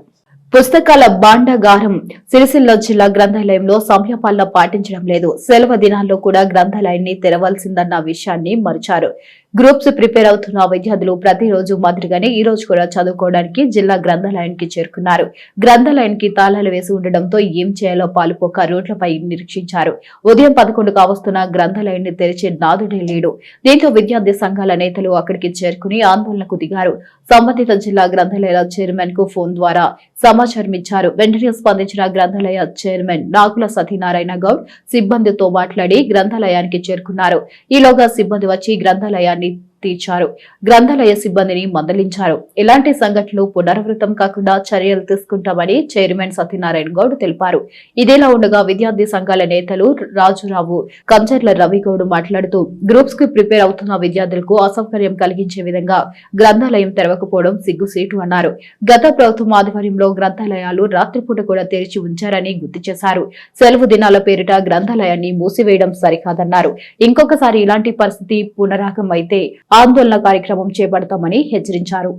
పుస్తకాల భాండాగారం సిరిసిల్ల జిల్లా గ్రంథాలయంలో సమయపాలన పాటించడం లేదు. సెలవు దినాల్లో కూడా గ్రంథాలయాన్ని తెరవాల్సిందన్న విషయాన్ని మరిచారు. గ్రూప్స్ ప్రిపేర్ అవుతున్న విద్యార్థులు ప్రతిరోజు మాదిరిగానే ఈ రోజు కూడా చదువుకోవడానికి జిల్లా గ్రంథాలయానికి చేరుకున్నారు. గ్రంథాలయానికి తాళాలు వేసి ఉండడంతో ఏం చేయాలో పాలుపోక రోడ్లపై నిరీక్షించారు. ఉదయం 11 కావస్తున్న గ్రంథాలయాన్ని తెరిచే నాదుడే లేడు. దీంతో విద్యార్థి సంఘాల నేతలు అక్కడికి చేరుకుని ఆందోళనకు దిగారు. సంబంధిత జిల్లా గ్రంథాలయాల చైర్మన్ కు ఫోన్ ద్వారా సమాచారం ఇచ్చారు. వెంటనే స్పందించిన గ్రంథాలయ చైర్మన్ నాగుల సత్యనారాయణ గౌడ్ సిబ్బందితో మాట్లాడి గ్రంథాలయానికి చేరుకున్నారు. ఈలోగా సిబ్బంది వచ్చి గ్రంథాలయాన్ని తీర్చారు. గ్రంథాలయ సిబ్బందిని మందలించారు. ఇలాంటి సంఘటనలు పునరావృతం కాకుండా చర్యలు తీసుకుంటామని చైర్మన్ సత్యనారాయణ గౌడ్ తెలిపారు. ఇదేలా ఉండగా విద్యార్థి సంఘాల నేతలు రాజురావు, కంచర్ల రవిగౌడ్ మాట్లాడుతూ గ్రూప్స్ కి ప్రిపేర్ అవుతున్న విద్యార్థులకు అసౌకర్యం కలిగించే విధంగా గ్రంథాలయం తెరవకపోవడం సిగ్గుసేటు అన్నారు. గత ప్రభుత్వం ఆధ్వర్యంలో గ్రంథాలయాలు రాత్రిపూట కూడా తెరిచి ఉంచారని గుర్తు చేశారు. సెలవు దినాల పేరిట గ్రంథాలయాన్ని మూసివేయడం సరికాదన్నారు. ఇంకొకసారి ఇలాంటి పరిస్థితి పునరాగం అయితే ఆందోళన కార్యక్రమం చేపడతామని హెచ్చరించారు.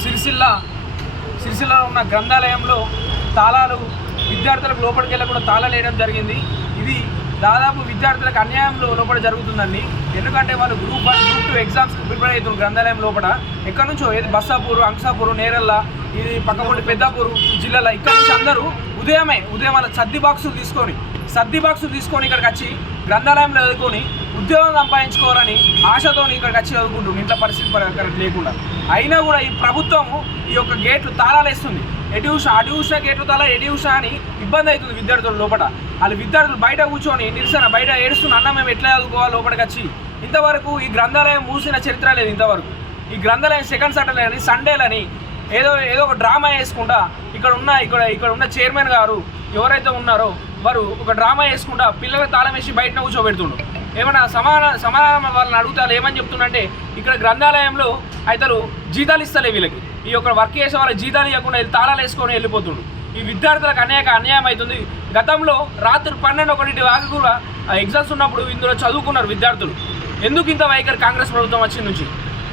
సిరిసిల్ల ఉన్న గ్రంథాలయంలో తాళాలు విద్యార్థులకు లోపలికి వెళ్ళకుండా తాళాలు వేయడం జరిగింది. ఇది దాదాపు విద్యార్థులకు అన్యాయంలో లోపల జరుగుతుందండి. ఎందుకంటే వాళ్ళు గ్రూప్ 1, గ్రూప్ 2 ఎగ్జామ్స్కి ప్రిపేర్ అవుతున్నారు. గ్రంథాలయం లోపల ఎక్కడి నుంచో ఏది బస్సాపూర్, అంసాపూర్, నేరల్ల, ఇది పక్కపొంటి పెద్దాపూర్ జిల్లాలో ఇక్కడ నుంచి అందరూ ఉదయం వాళ్ళ సద్ది బాక్సులు తీసుకొని ఇక్కడికి వచ్చి గ్రంథాలయంలో చదువుకొని ఉద్యోగం సంపాదించుకోవాలని ఆశతో ఇక్కడికి వచ్చి చదువుకుంటుంది. ఇంట్లో పరిస్థితి లేకుండా అయినా కూడా ఈ ప్రభుత్వము ఈ యొక్క గేట్లు తాళాలు వేస్తుంది. అటు చూసినా గేట్లు తాళాలు, ఎటు చూసినా అని ఇబ్బంది అవుతుంది విద్యార్థుల లోపల. వాళ్ళు విద్యార్థులు బయట కూర్చొని నిరసన బయట ఏడుస్తున్న అన్న మేము ఎట్లా చదువుకోవాలి లోపలికి వచ్చి. ఇంతవరకు ఈ గ్రంథాలయం మూసిన చరిత్ర లేదు. ఇంతవరకు ఈ గ్రంథాలయం సెకండ్ సాటర్డే అని, సండేలని ఏదో ఒక డ్రామా వేసుకుంటా ఇక్కడ ఉన్న చైర్మన్ గారు ఎవరైతే ఉన్నారో వారు ఒక డ్రామా వేసుకుంటా పిల్లలకు తాళం వేసి బయటనే కూర్చోబెడుతుండ్రు. ఏమైనా సమాధానం వాళ్ళని అడుగుతారు. ఏమని చెప్తుండంటే ఇక్కడ గ్రంథాలయంలో అయితే జీతాలు ఇస్తలే వీళ్ళకి. ఈ యొక్క వర్క్ చేసే వాళ్ళకి జీతాలు ఇవ్వకుండా తాళాలు వేసుకొని వెళ్ళిపోతుండ్రు. ఈ విద్యార్థులకు అన్యాయం అవుతుంది. గతంలో రాత్రి 12-1 వాకి కూడా ఎగ్జామ్స్ ఉన్నప్పుడు ఇందులో చదువుకున్నారు విద్యార్థులు. ఎందుకు ఇంత వైఖరి కాంగ్రెస్ ప్రభుత్వం వచ్చిన నుంచి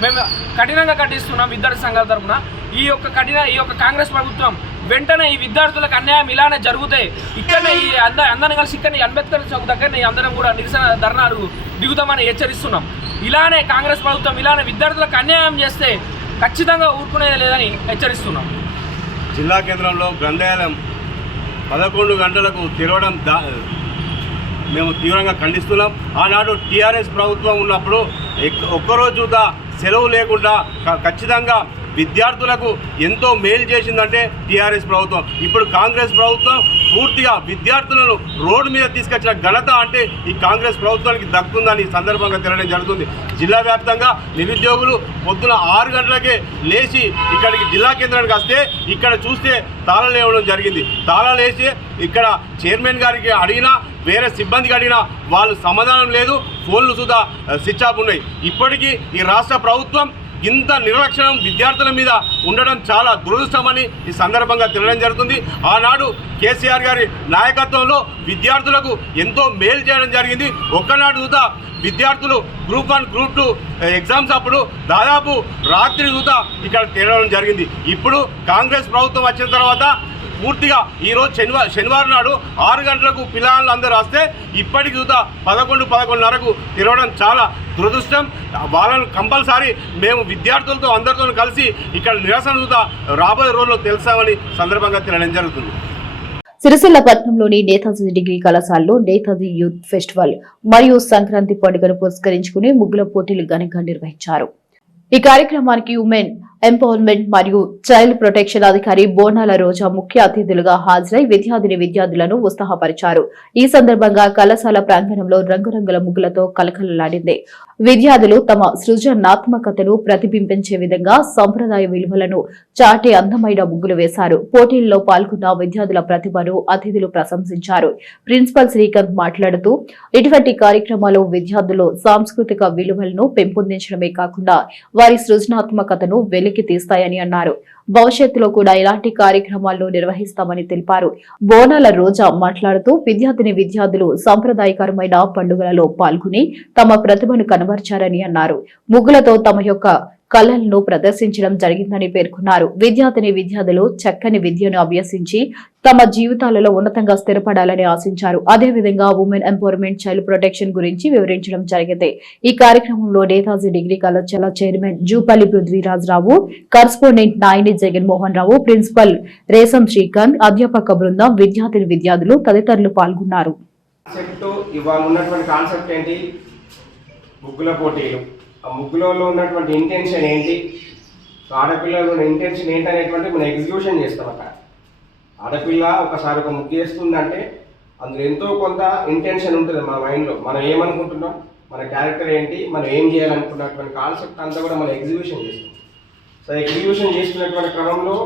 మేము కఠినంగా ఖండిస్తున్నాం. విద్యార్థి సంఘాల తరఫున ఈ యొక్క కాంగ్రెస్ ప్రభుత్వం వెంటనే ఈ విద్యార్థులకు అన్యాయం ఇలానే జరిగితే ఇక్కడనే ఈ అందరం కలిసి ఇక్కడ అంబేద్కర్ చౌక్ దగ్గర అందరం కూడా నిరసన ధర్నాలు దిగుతామని హెచ్చరిస్తున్నాం. ఇలానే కాంగ్రెస్ ప్రభుత్వం ఇలానే విద్యార్థులకు అన్యాయం చేస్తే ఖచ్చితంగా ఊరుకునేది లేదని హెచ్చరిస్తున్నాం. జిల్లా కేంద్రంలో గ్రంథాలయం 11 గంటలకు తెరవడం మేము తీవ్రంగా ఖండిస్తున్నాం. ఆనాడు టీఆర్ఎస్ ప్రభుత్వం ఉన్నప్పుడు ఒక్కరోజు సెలవు లేకుండా ఖచ్చితంగా విద్యార్థులకు ఎంతో మేలు చేసిందంటే టీఆర్ఎస్ ప్రభుత్వం. ఇప్పుడు కాంగ్రెస్ ప్రభుత్వం పూర్తిగా విద్యార్థులను రోడ్డు మీద తీసుకొచ్చిన ఘనత అంటే ఈ కాంగ్రెస్ ప్రభుత్వానికి దక్కుతుందని సందర్భంగా తెలియడం జరుగుతుంది. జిల్లా వ్యాప్తంగా నిరుద్యోగులు పొద్దున 6 గంటలకే లేచి ఇక్కడికి జిల్లా కేంద్రానికి వస్తే ఇక్కడ చూస్తే తాళాలు వేయడం జరిగింది. తాళాలు వేసి ఇక్కడ చైర్మన్ గారికి అడిగినా, వేరే సిబ్బందికి అడిగినా వాళ్ళు సమాధానం లేదు. ఫోన్లు సుధా స్విచ్ ఆఫ్ ఉన్నాయి. ఇప్పటికీ ఈ రాష్ట్ర ప్రభుత్వం ఇంత నిర్లక్ష్యం విద్యార్థుల మీద ఉండడం చాలా దురదృష్టమని ఈ సందర్భంగా తెలియడం జరుగుతుంది. ఆనాడు కేసీఆర్ గారి నాయకత్వంలో విద్యార్థులకు ఎంతో మేలు చేయడం జరిగింది. ఒక్కనాడు చూద్దా విద్యార్థులు గ్రూప్ 1, గ్రూప్ 2 ఎగ్జామ్స్ అప్పుడు దాదాపు రాత్రి చూద్దా ఇక్కడ తిరగడం జరిగింది. ఇప్పుడు కాంగ్రెస్ ప్రభుత్వం వచ్చిన తర్వాత పూర్తిగా ఈరోజు శనివారం నాడు 6 గంటలకు పిల్లలు అందరూ వస్తే ఇప్పటికి చూద్దా 11-11:30కు తిరగడం చాలా దురదృష్టం. వాళ్ళను కంపల్సరీ మేము విద్యార్థులతో అందరితో కలిసి ఇక్కడ నిరసన చూద్దా రాబోయే రోజుల్లో తెలుసామని సందర్భంగా తెలియడం జరుగుతుంది. సిరిసిల్ల పట్టణంలోని నేతాజీ డిగ్రీ కళాశాలలో నేతాజీ యూత్ ఫెస్టివల్ మరియు సంక్రాంతి పండుగను పురస్కరించుకుని ముగ్గుల పోటీలు ఘనంగా నిర్వహించారు. ఈ కార్యక్రమానికి ఉమెన్ ఎంపవర్మెంట్ మరియు చైల్డ్ ప్రొటెక్షన్ అధికారి బోనాల రోజా ముఖ్య అతిథులుగా హాజరై విద్యార్థులను ఉత్సాహపరిచారు. ఈ సందర్భంగా కళాశాల ప్రాంగణంలో రంగురంగుల ముగ్గులతో కలకలలాడింది. విద్యార్థులు తమ సృజనాత్మకతను ప్రతిబింబించే విధంగా సంప్రదాయ విలువలను చాటే అందమైన ముగ్గులు వేశారు. పోటీల్లో పాల్గొన్న విద్యార్థుల ప్రతిభను అతిథులు ప్రశంసించారు. ప్రిన్సిపల్ శ్రీకాంత్ మాట్లాడుతూ ఇటువంటి కార్యక్రమాలు విద్యార్థులు సాంస్కృతిక విలువలను పెంపొందించడమే కాకుండా వారి సృజనాత్మకతను వెలికి తీస్తాయని అన్నారు. భవిష్యత్తులో కూడా ఇలాంటి కార్యక్రమాలను నిర్వహిస్తామని తెలిపారు. బోనాల రోజా మాట్లాడుతూ విద్యార్థులు సాంప్రదాయకరమైన పండుగలలో పాల్గొని తమ ప్రతిభను కనబర్చారని అన్నారు. ముగ్గులతో తమ యొక్క కళలను ప్రదర్శించడం జరిగిందని పేర్కొన్నారు. విద్యార్థులు చక్కని విద్యను అభ్యసించి తమ జీవితాలలో ఉన్నతంగా స్థిరపడాలని ఆశించారు. అదేవిధంగా ఉమెన్ ఎంపవర్మెంట్, చైల్డ్ ప్రొటెక్షన్ గురించి వివరించడం జరిగింది. ఈ కార్యక్రమంలో నేతాజీ డిగ్రీ కళాశాల chairman Jupally పృథ్వీరాజరావు, correspondent Nayani Jaganmohan Rao, principal రేసం Srikanth, అధ్యాపక బృందం, విద్యార్థులు తదితరులు పాల్గొన్నారు. ఇవాళ ఉన్నటువంటి కాన్సెప్ట్ ఏంటి? ముగ్గుల పోటీలు. ఆ ముగ్గులలో ఉన్నటువంటి ఇంటెన్షన్ ఏంటి, ఆడపిల్లలు ఉన్న ఇంటెన్షన్ ఏంటి అనేటువంటి మనం ఎగ్జిక్యూషన్ చేస్తాం. అక్కడ ఆడపిల్ల ఒకసారి ఒక ముగ్గు వేస్తుందంటే అందులో ఎంతో కొంత ఇంటెన్షన్ ఉంటుంది మన మైండ్లో. మనం ఏమనుకుంటున్నాం, మన క్యారెక్టర్ ఏంటి, మనం ఏం చేయాలనుకున్నటువంటి కాన్సెప్ట్ అంతా కూడా మనం ఎగ్జిక్యూషన్ చేస్తాం. సో ఎగ్జిక్యూషన్ చేస్తున్నటువంటి క్రమంలో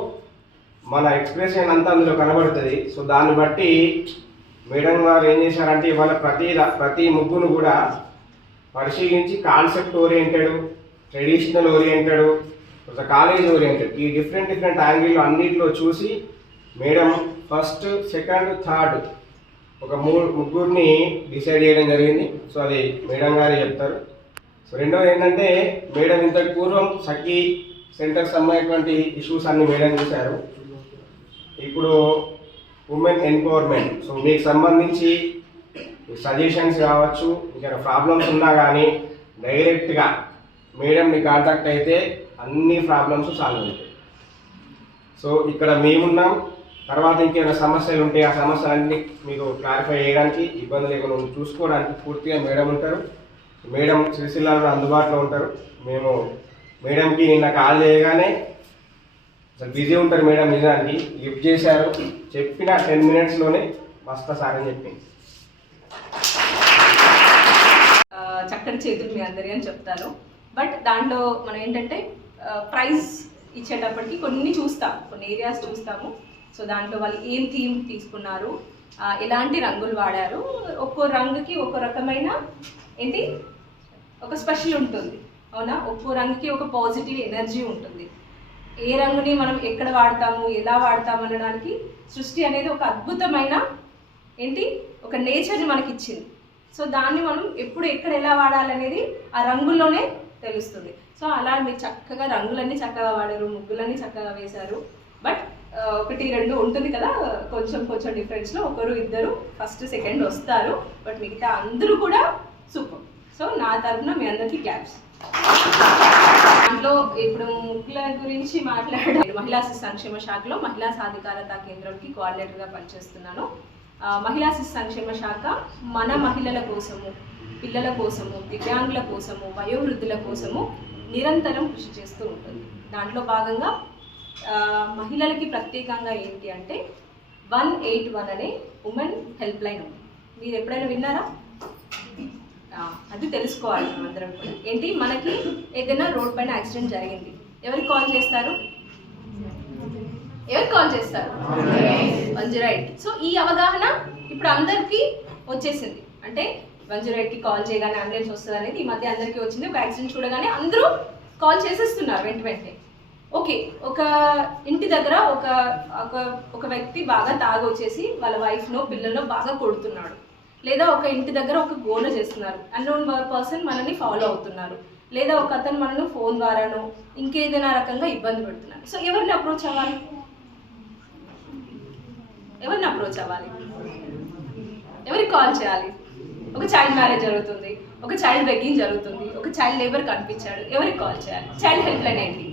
మన ఎక్స్ప్రెషన్ అంతా అందులో కనబడుతుంది. సో దాన్ని బట్టి మేడం గారు ఏం చేశారంటే ఇవాళ ప్రతి ముగ్గును కూడా పరిశీలించి concept oriented, traditional oriented, college oriented, ఈ డిఫరెంట్ యాంగిల్ అన్నింటిలో చూసి మేడం ఫస్ట్, సెకండ్, థర్డ్ ఒక ముగ్గురిని డిసైడ్ చేయడం జరిగింది. సో అది మేడం గారే చెప్తారు. సో రెండోది ఏంటంటే మేడం ఇంతకు పూర్వం సఖీ సెంటర్స్ అమ్మేటువంటి ఇష్యూస్ అన్ని మేడం చూశారు. ఇప్పుడు ఉమెన్ ఎంపవర్మెంట్, సో మీకు సంబంధించి సజెషన్స్ కావచ్చు, ఇంకా ప్రాబ్లమ్స్ ఉన్నా కానీ డైరెక్ట్గా మేడంని కాంటాక్ట్ అయితే అన్ని ప్రాబ్లమ్స్ సాల్వ్ అవుతాయి. సో ఇక్కడ మేమున్నాం. తర్వాత ఇంకేమైనా సమస్యలు ఉంటే ఆ సమస్యలన్నీ మీకు క్లారిఫై చేయడానికి, ఇబ్బంది లేకుండా చూసుకోవడానికి పూర్తిగా మేడం ఉంటారు. మేడం సిరిసిల్లాలో అందుబాటులో ఉంటారు. మేము మేడంకి నిన్న కాల్ చేయగానే అసలు బిజీ ఉంటారు మేడం, నిజానికి లిఫ్ట్ చేశారు. చెప్పిన 10 minutesలోనే వస్తా సార్ అని చెప్పింది. చక్కటి చేతులు మీ అందరి అని చెప్తాను. బట్ దాంట్లో మనం ఏంటంటే ప్రైజ్ ఇచ్చేటప్పటికి కొన్ని ఏరియాస్ చూస్తాము. సో దాంట్లో వాళ్ళు ఏం థీమ్ తీసుకున్నారు, ఎలాంటి రంగులు వాడారు, ఒక్కో రంగుకి ఒక్కో రకమైన ఒక స్పెషల్ ఉంటుంది. అవునా? ఒక్కో రంగుకి ఒక పాజిటివ్ ఎనర్జీ ఉంటుంది. ఏ రంగుని మనం ఎక్కడ వాడతాము, ఎలా వాడతాము అనడానికి సృష్టి అనేది ఒక అద్భుతమైన ఒక నేచర్ని మనకి ఇచ్చింది. సో దాన్ని మనం ఎప్పుడు ఎక్కడ ఎలా వాడాలనేది ఆ రంగుల్లోనే తెలుస్తుంది. సో అలా మీరు చక్కగా రంగులన్నీ చక్కగా వాడారు, ముగ్గులన్నీ చక్కగా వేశారు. బట్ 1-2 ఉంటుంది కదా, కొంచెం డిఫరెన్స్లో 1-2 ఫస్ట్ సెకండ్ వస్తారు. బట్ మిగతా అందరూ కూడా సూపర్. సో నా తరఫున మీ అందరికీ క్లాప్స్. దాంట్లో ఇప్పుడు ముగ్గుల గురించి మాట్లాడారు. మహిళా శిశు సంక్షేమ శాఖలో మహిళా సాధికారత కేంద్రంకి కోఆర్డినేటర్గా పనిచేస్తున్నాను. మహిళా శిశు సంక్షేమ శాఖ మన మహిళల కోసము, పిల్లల కోసము, దివ్యాంగుల కోసము, వయోవృద్ధుల కోసము నిరంతరం కృషి చేస్తూ ఉంటుంది. దాంట్లో భాగంగా మహిళలకి ప్రత్యేకంగా ఏంటి అంటే 181 అనే ఉమెన్ హెల్ప్ లైన్ ఉంది. మీరు ఎప్పుడైనా విన్నారా? అది తెలుసుకోవాలి అందరం కూడా. మనకి ఏదైనా రోడ్ పైన యాక్సిడెంట్ జరిగింది, ఎవరికి కాల్ చేస్తారు? 108. సో ఈ అవగాహన ఇప్పుడు అందరికీ వచ్చేసింది. అంటే 108కి కాల్ చేయగానే అంబులెన్స్ వస్తుంది అనేది ఈ మధ్య అందరికీ వచ్చింది. ఒక యాక్సిడెంట్ చూడగానే అందరూ కాల్ చేసేస్తున్నారు వెంటనే. ఓకే, ఒక ఇంటి దగ్గర ఒక వ్యక్తి బాగా తాగి వచ్చేసి వాళ్ళ వైఫ్నో పిల్లల్లో బాగా కొడుతున్నాడు, లేదా ఒక ఇంటి దగ్గర ఒక గోల చేస్తున్నారు, అన్నోన్ పర్సన్ మనల్ని ఫాలో అవుతున్నారు, లేదా ఒక అతను మనల్ని ఫోన్ ద్వారానో ఇంకేదైనా రకంగా ఇబ్బంది పెడుతున్నారు. సో ఎవరిని అప్రోచ్ అవ్వాలి? ఎవరికి కాల్ చేయాలి? ఒక చైల్డ్ మ్యారేజ్ జరుగుతుంది, ఒక చైల్డ్ బెగ్గింగ్ జరుగుతుంది, ఒక చైల్డ్ లేబర్ కనిపించాడు, ఎవరికి కాల్ చేయాలి? చైల్డ్ హెల్ప్ లైన్ ఏంటి?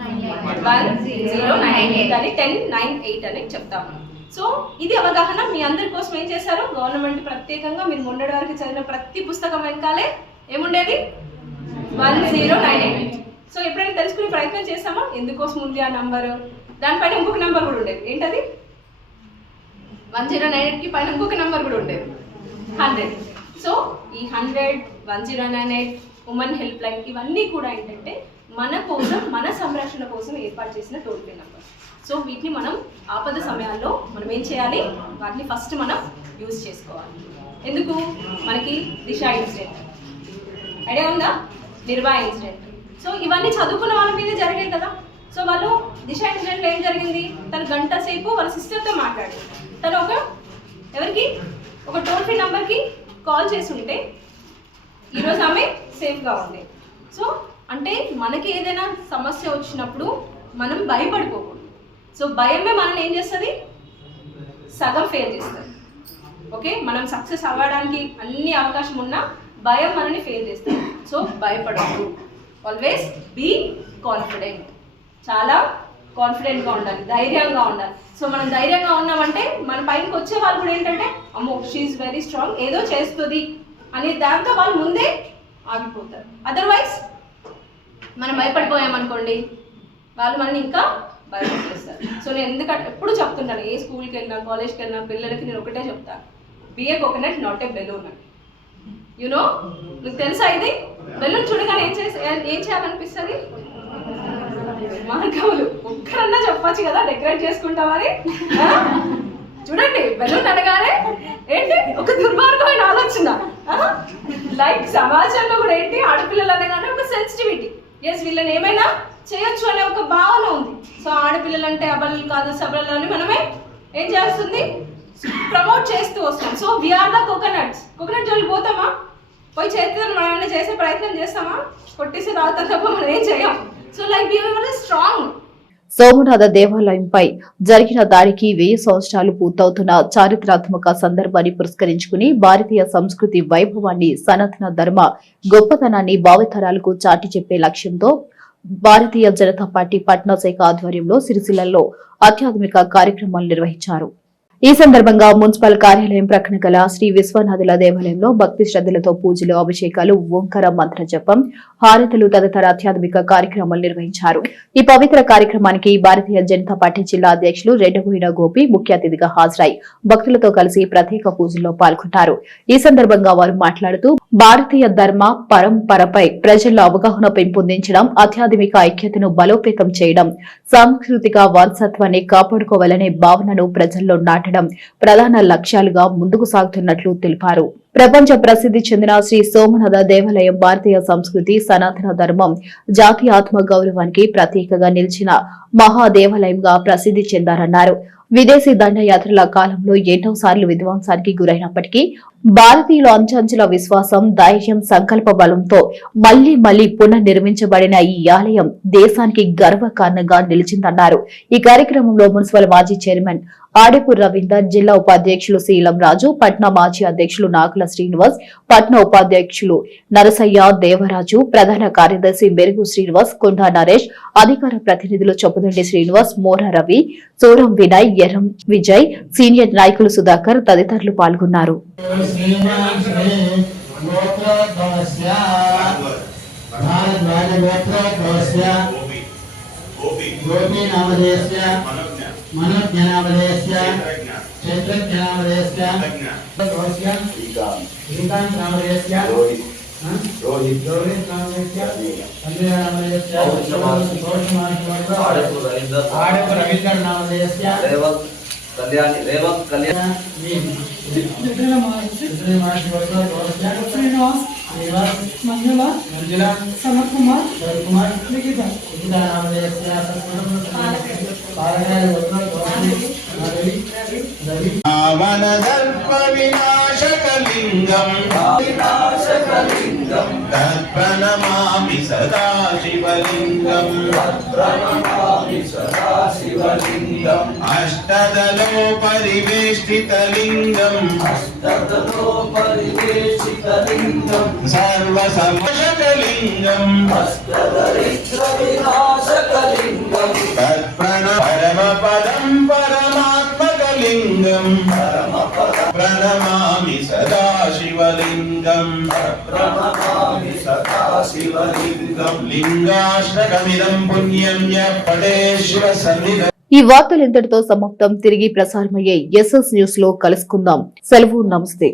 1098 అని 1098 అని చెప్తాము. సో ఇది అవగాహన మీ అందరి కోసం ఏం చేశారు గవర్నమెంట్ ప్రత్యేకంగా. మీరు మొన్నటి వరకు చదివిన ప్రతి పుస్తకం వెనకాలే ఏముండేది? 1098. సో ఎప్పుడైనా తెలుసుకునే ప్రయత్నం చేస్తామా ఎందుకోసం ఉంది ఆ నంబరు? దానిపైన ఇంకొక నెంబర్ కూడా ఉండేది. ఏంటది? 1098కి పైన ఇంకొక నెంబర్ కూడా ఉండేది 100. సో ఈ 100, 1098, ఉమెన్ హెల్ప్ లైన్ ఇవన్నీ కూడా ఏంటంటే మన కోసం, మన సంరక్షణ కోసం ఏర్పాటు చేసిన టోల్ ఫ్రీ నెంబర్. సో వీటిని మనం ఆపద సమయాల్లో మనం ఏం చేయాలి? వాటిని ఫస్ట్ మనం యూజ్ చేసుకోవాలి. ఎందుకు? మనకి దిశ ఇన్సిడెంట్ ఐడియా ఉందా? నిర్భయ ఇన్సిడెంట్. సో ఇవన్నీ చదువుకున్న వాళ్ళ మీద జరిగాయి కదా. సో వాళ్ళు దిశ ఇన్సిడెంట్లో ఏం జరిగింది? తను గంట సేపు వాళ్ళ సిస్టర్తో మాట్లాడింది. తను ఒక టోల్ ఫ్రీ నెంబర్కి కాల్ చేసి ఉంటే ఈరోజు ఆమె సేఫ్గా ఉంది. సో అంటే మనకి ఏదైనా సమస్య వచ్చినప్పుడు మనం భయపడిపోకూడదు. సో భయమే మనల్ని ఏం చేస్తుంది, సగం ఫెయిల్ చేస్తుంది. ఓకే, మనం సక్సెస్ అవ్వడానికి అన్ని అవకాశం ఉన్నా భయం మనల్ని ఫెయిల్ చేస్తుంది. సో భయపడద్దు, ఆల్వేస్ బీ కాన్ఫిడెంట్. చాలా కాన్ఫిడెంట్గా ఉండాలి, ధైర్యంగా ఉండాలి. సో మనం ధైర్యంగా ఉన్నామంటే మన పైకి వచ్చే వాళ్ళు కూడా ఏంటంటే అమ్మో షీఈస్ వెరీ స్ట్రాంగ్, ఏదో చేస్తుంది అనే దాంతో వాళ్ళు ముందే ఆగిపోతారు. అదర్వైజ్ మనం భయపడిపోయామనుకోండి వాళ్ళు మనని ఇంకా భయపడిస్తారు. సో నేను ఎందుకంటే ఎప్పుడు చెప్తుంటాను, ఏ స్కూల్కి వెళ్ళినా కాలేజ్కి వెళ్ళినా పిల్లలకి నేను ఒకటే చెప్తాను, be a coconut not a balloon అని. యూనో, మీకు తెలుసా ఇది? బెలూన్ చూడగానే ఏం చేయాలనిపిస్తుంది? మార్గములు ఒక్కరన్నా చెప్పచ్చు కదా డెకరేట్ చేసుకుంటామని. చూడండి, బెలూన్ అనగానే ఏంటి ఒక దుర్మార్గమైన ఆలోచన. లైక్ సమాజంలో కూడా ఏంటి, ఆడపిల్లలు అనగానే ఒక సెన్సిటివిటీ, ఎస్ వీళ్ళని ఏమైనా చేయొచ్చు అనే ఒక భావన ఉంది. సో ఆడపిల్లలు అంటే అబలలు కాదు సబలలు అని మనమే ఏం చేస్తుంది, ప్రమోట్ చేస్తూ వస్తాం. So we're the coconuts. Coconut జోలికి పోతామా? పోయి చేతితో మనం ఏమైనా చేసే ప్రయత్నం చేస్తామా? కొట్టేసి తాగుతాం తప్ప మనం ఏం చేయం. So like we're strong. Somnath దేవాలయంపై జరిగిన దాడికి 1000 సంవత్సరాలు పూర్తవుతున్న చారిత్రాత్మక సందర్భాన్ని పురస్కరించుకుని భారతీయ సంస్కృతి వైభవాన్ని, సనాతన ధర్మ గొప్పతనాన్ని భావితరాలకు చాటి చెప్పే లక్ష్యంతో భారతీయ జనతా పార్టీ పట్నా శాఖ ఆధ్వర్యంలో సిరిసిల్లలో ఆధ్యాత్మిక కార్యక్రమాలు నిర్వహించారు. ఈ సందర్భంగా మున్సిపల్ కార్యాలయం ప్రక్కన గల శ్రీ విశ్వనాథుల దేవాలయంలో భక్తి శ్రద్ధలతో పూజలు, అభిషేకాలు, ఓంకార మంత్ర జపం, హారతులు తదితర ఆధ్యాత్మిక కార్యక్రమాలు నిర్వహించారు. ఈ పవిత్ర కార్యక్రమానికి భారతీయ జనతా పార్టీ జిల్లా అధ్యక్షులు రెడ్డబోయిన గోపి ముఖ్య అతిథిగా హాజరై భక్తులతో కలిసి ప్రత్యేక పూజల్లో పాల్గొన్నారు. ఈ సందర్భంగా వారు మాట్లాడుతూ భారతీయ ధర్మ పరంపరపై ప్రజల్లో అవగాహన పెంపొందించడం, ఆధ్యాత్మిక ఐక్యతను బలోపేతం చేయడం, సాంస్కృతిక వారసత్వాన్ని కాపాడుకోవాలనే భావనను ప్రజల్లో నాటడం ప్రధాన లక్ష్యాలుగా ముందుకు సాగుతున్నట్లు తెలిపారు. ప్రపంచ ప్రసిద్ధి చెందిన శ్రీ సోమనాథ దేవాలయం భారతీయ సంస్కృతి, సనాతన ధర్మం, జాతీయ ఆత్మ గౌరవానికి ప్రతీకగా నిలిచిన మహాదేవాలయంగా ప్రసిద్ధి చెందారన్నారు. విదేశీ దండయాత్రల కాలంలో ఎన్నోసార్లు విధ్వంసానికి గురైనప్పటికీ భారతీయుల అంచెంచెల విశ్వాసం, ధైర్యం, సంకల్ప బలంతో మళ్లీ మళ్లీ పునర్నిర్మించబడిన ఈ ఆలయం దేశానికి గర్వకారణంగా నిలిచిందన్నారు. ఈ కార్యక్రమంలో మున్సిపల్ మాజీ చైర్మన్ ఆడిపూర్ రవీందర్, జిల్లా ఉపాధ్యక్షులు శీలం రాజు, పట్నా మాజీ అధ్యక్షులు నాకుల శ్రీనివాస్, పట్నా ఉపాధ్యక్షులు నరసయ్య దేవరాజు, ప్రధాన కార్యదర్శి మెరుగు శ్రీనివాస్, కొండా నరేష్, అధికార ప్రతినిధులు చొప్పదండి శ్రీనివాస్, మోర రవి, సోరం వినయ్, ఎర్రం విజయ్, సీనియర్ నాయకులు సుధాకర్ తదితరులు పాల్గొన్నారు. मनोज्ञानावधेयस्य क्षेत्रज्ञानावधेयस्य श्रीकांत नामधेयस्य रोहित नामधेयस्य चंद्रनामधेयस्य आड़पूर रवींद्र नामधेयस्य रेवंत कल्याण श्रीनिवास मंजुला समर कुमार निकिता नामधेयस्य आवनदर्प विनाशकलिंगं तत्प्रणमामि सदा शिवलिंगं अष्टदलो परिवेष्टितलिंगं सर्वसमशकलिंगं परमपदं परमात्मकलिंगं प्रणमामि सदा शिवलिंगं लिंगाष्टकमिदं पुण्यं यः पठेत् शिवसन्निधौ. ఈ వార్తలు ఇంతటితో సమాప్తం. తిరిగి ప్రసారమయ్యే ఎస్ఎస్ న్యూస్ లో కలుసుకుందాం. సెలవు, నమస్తే.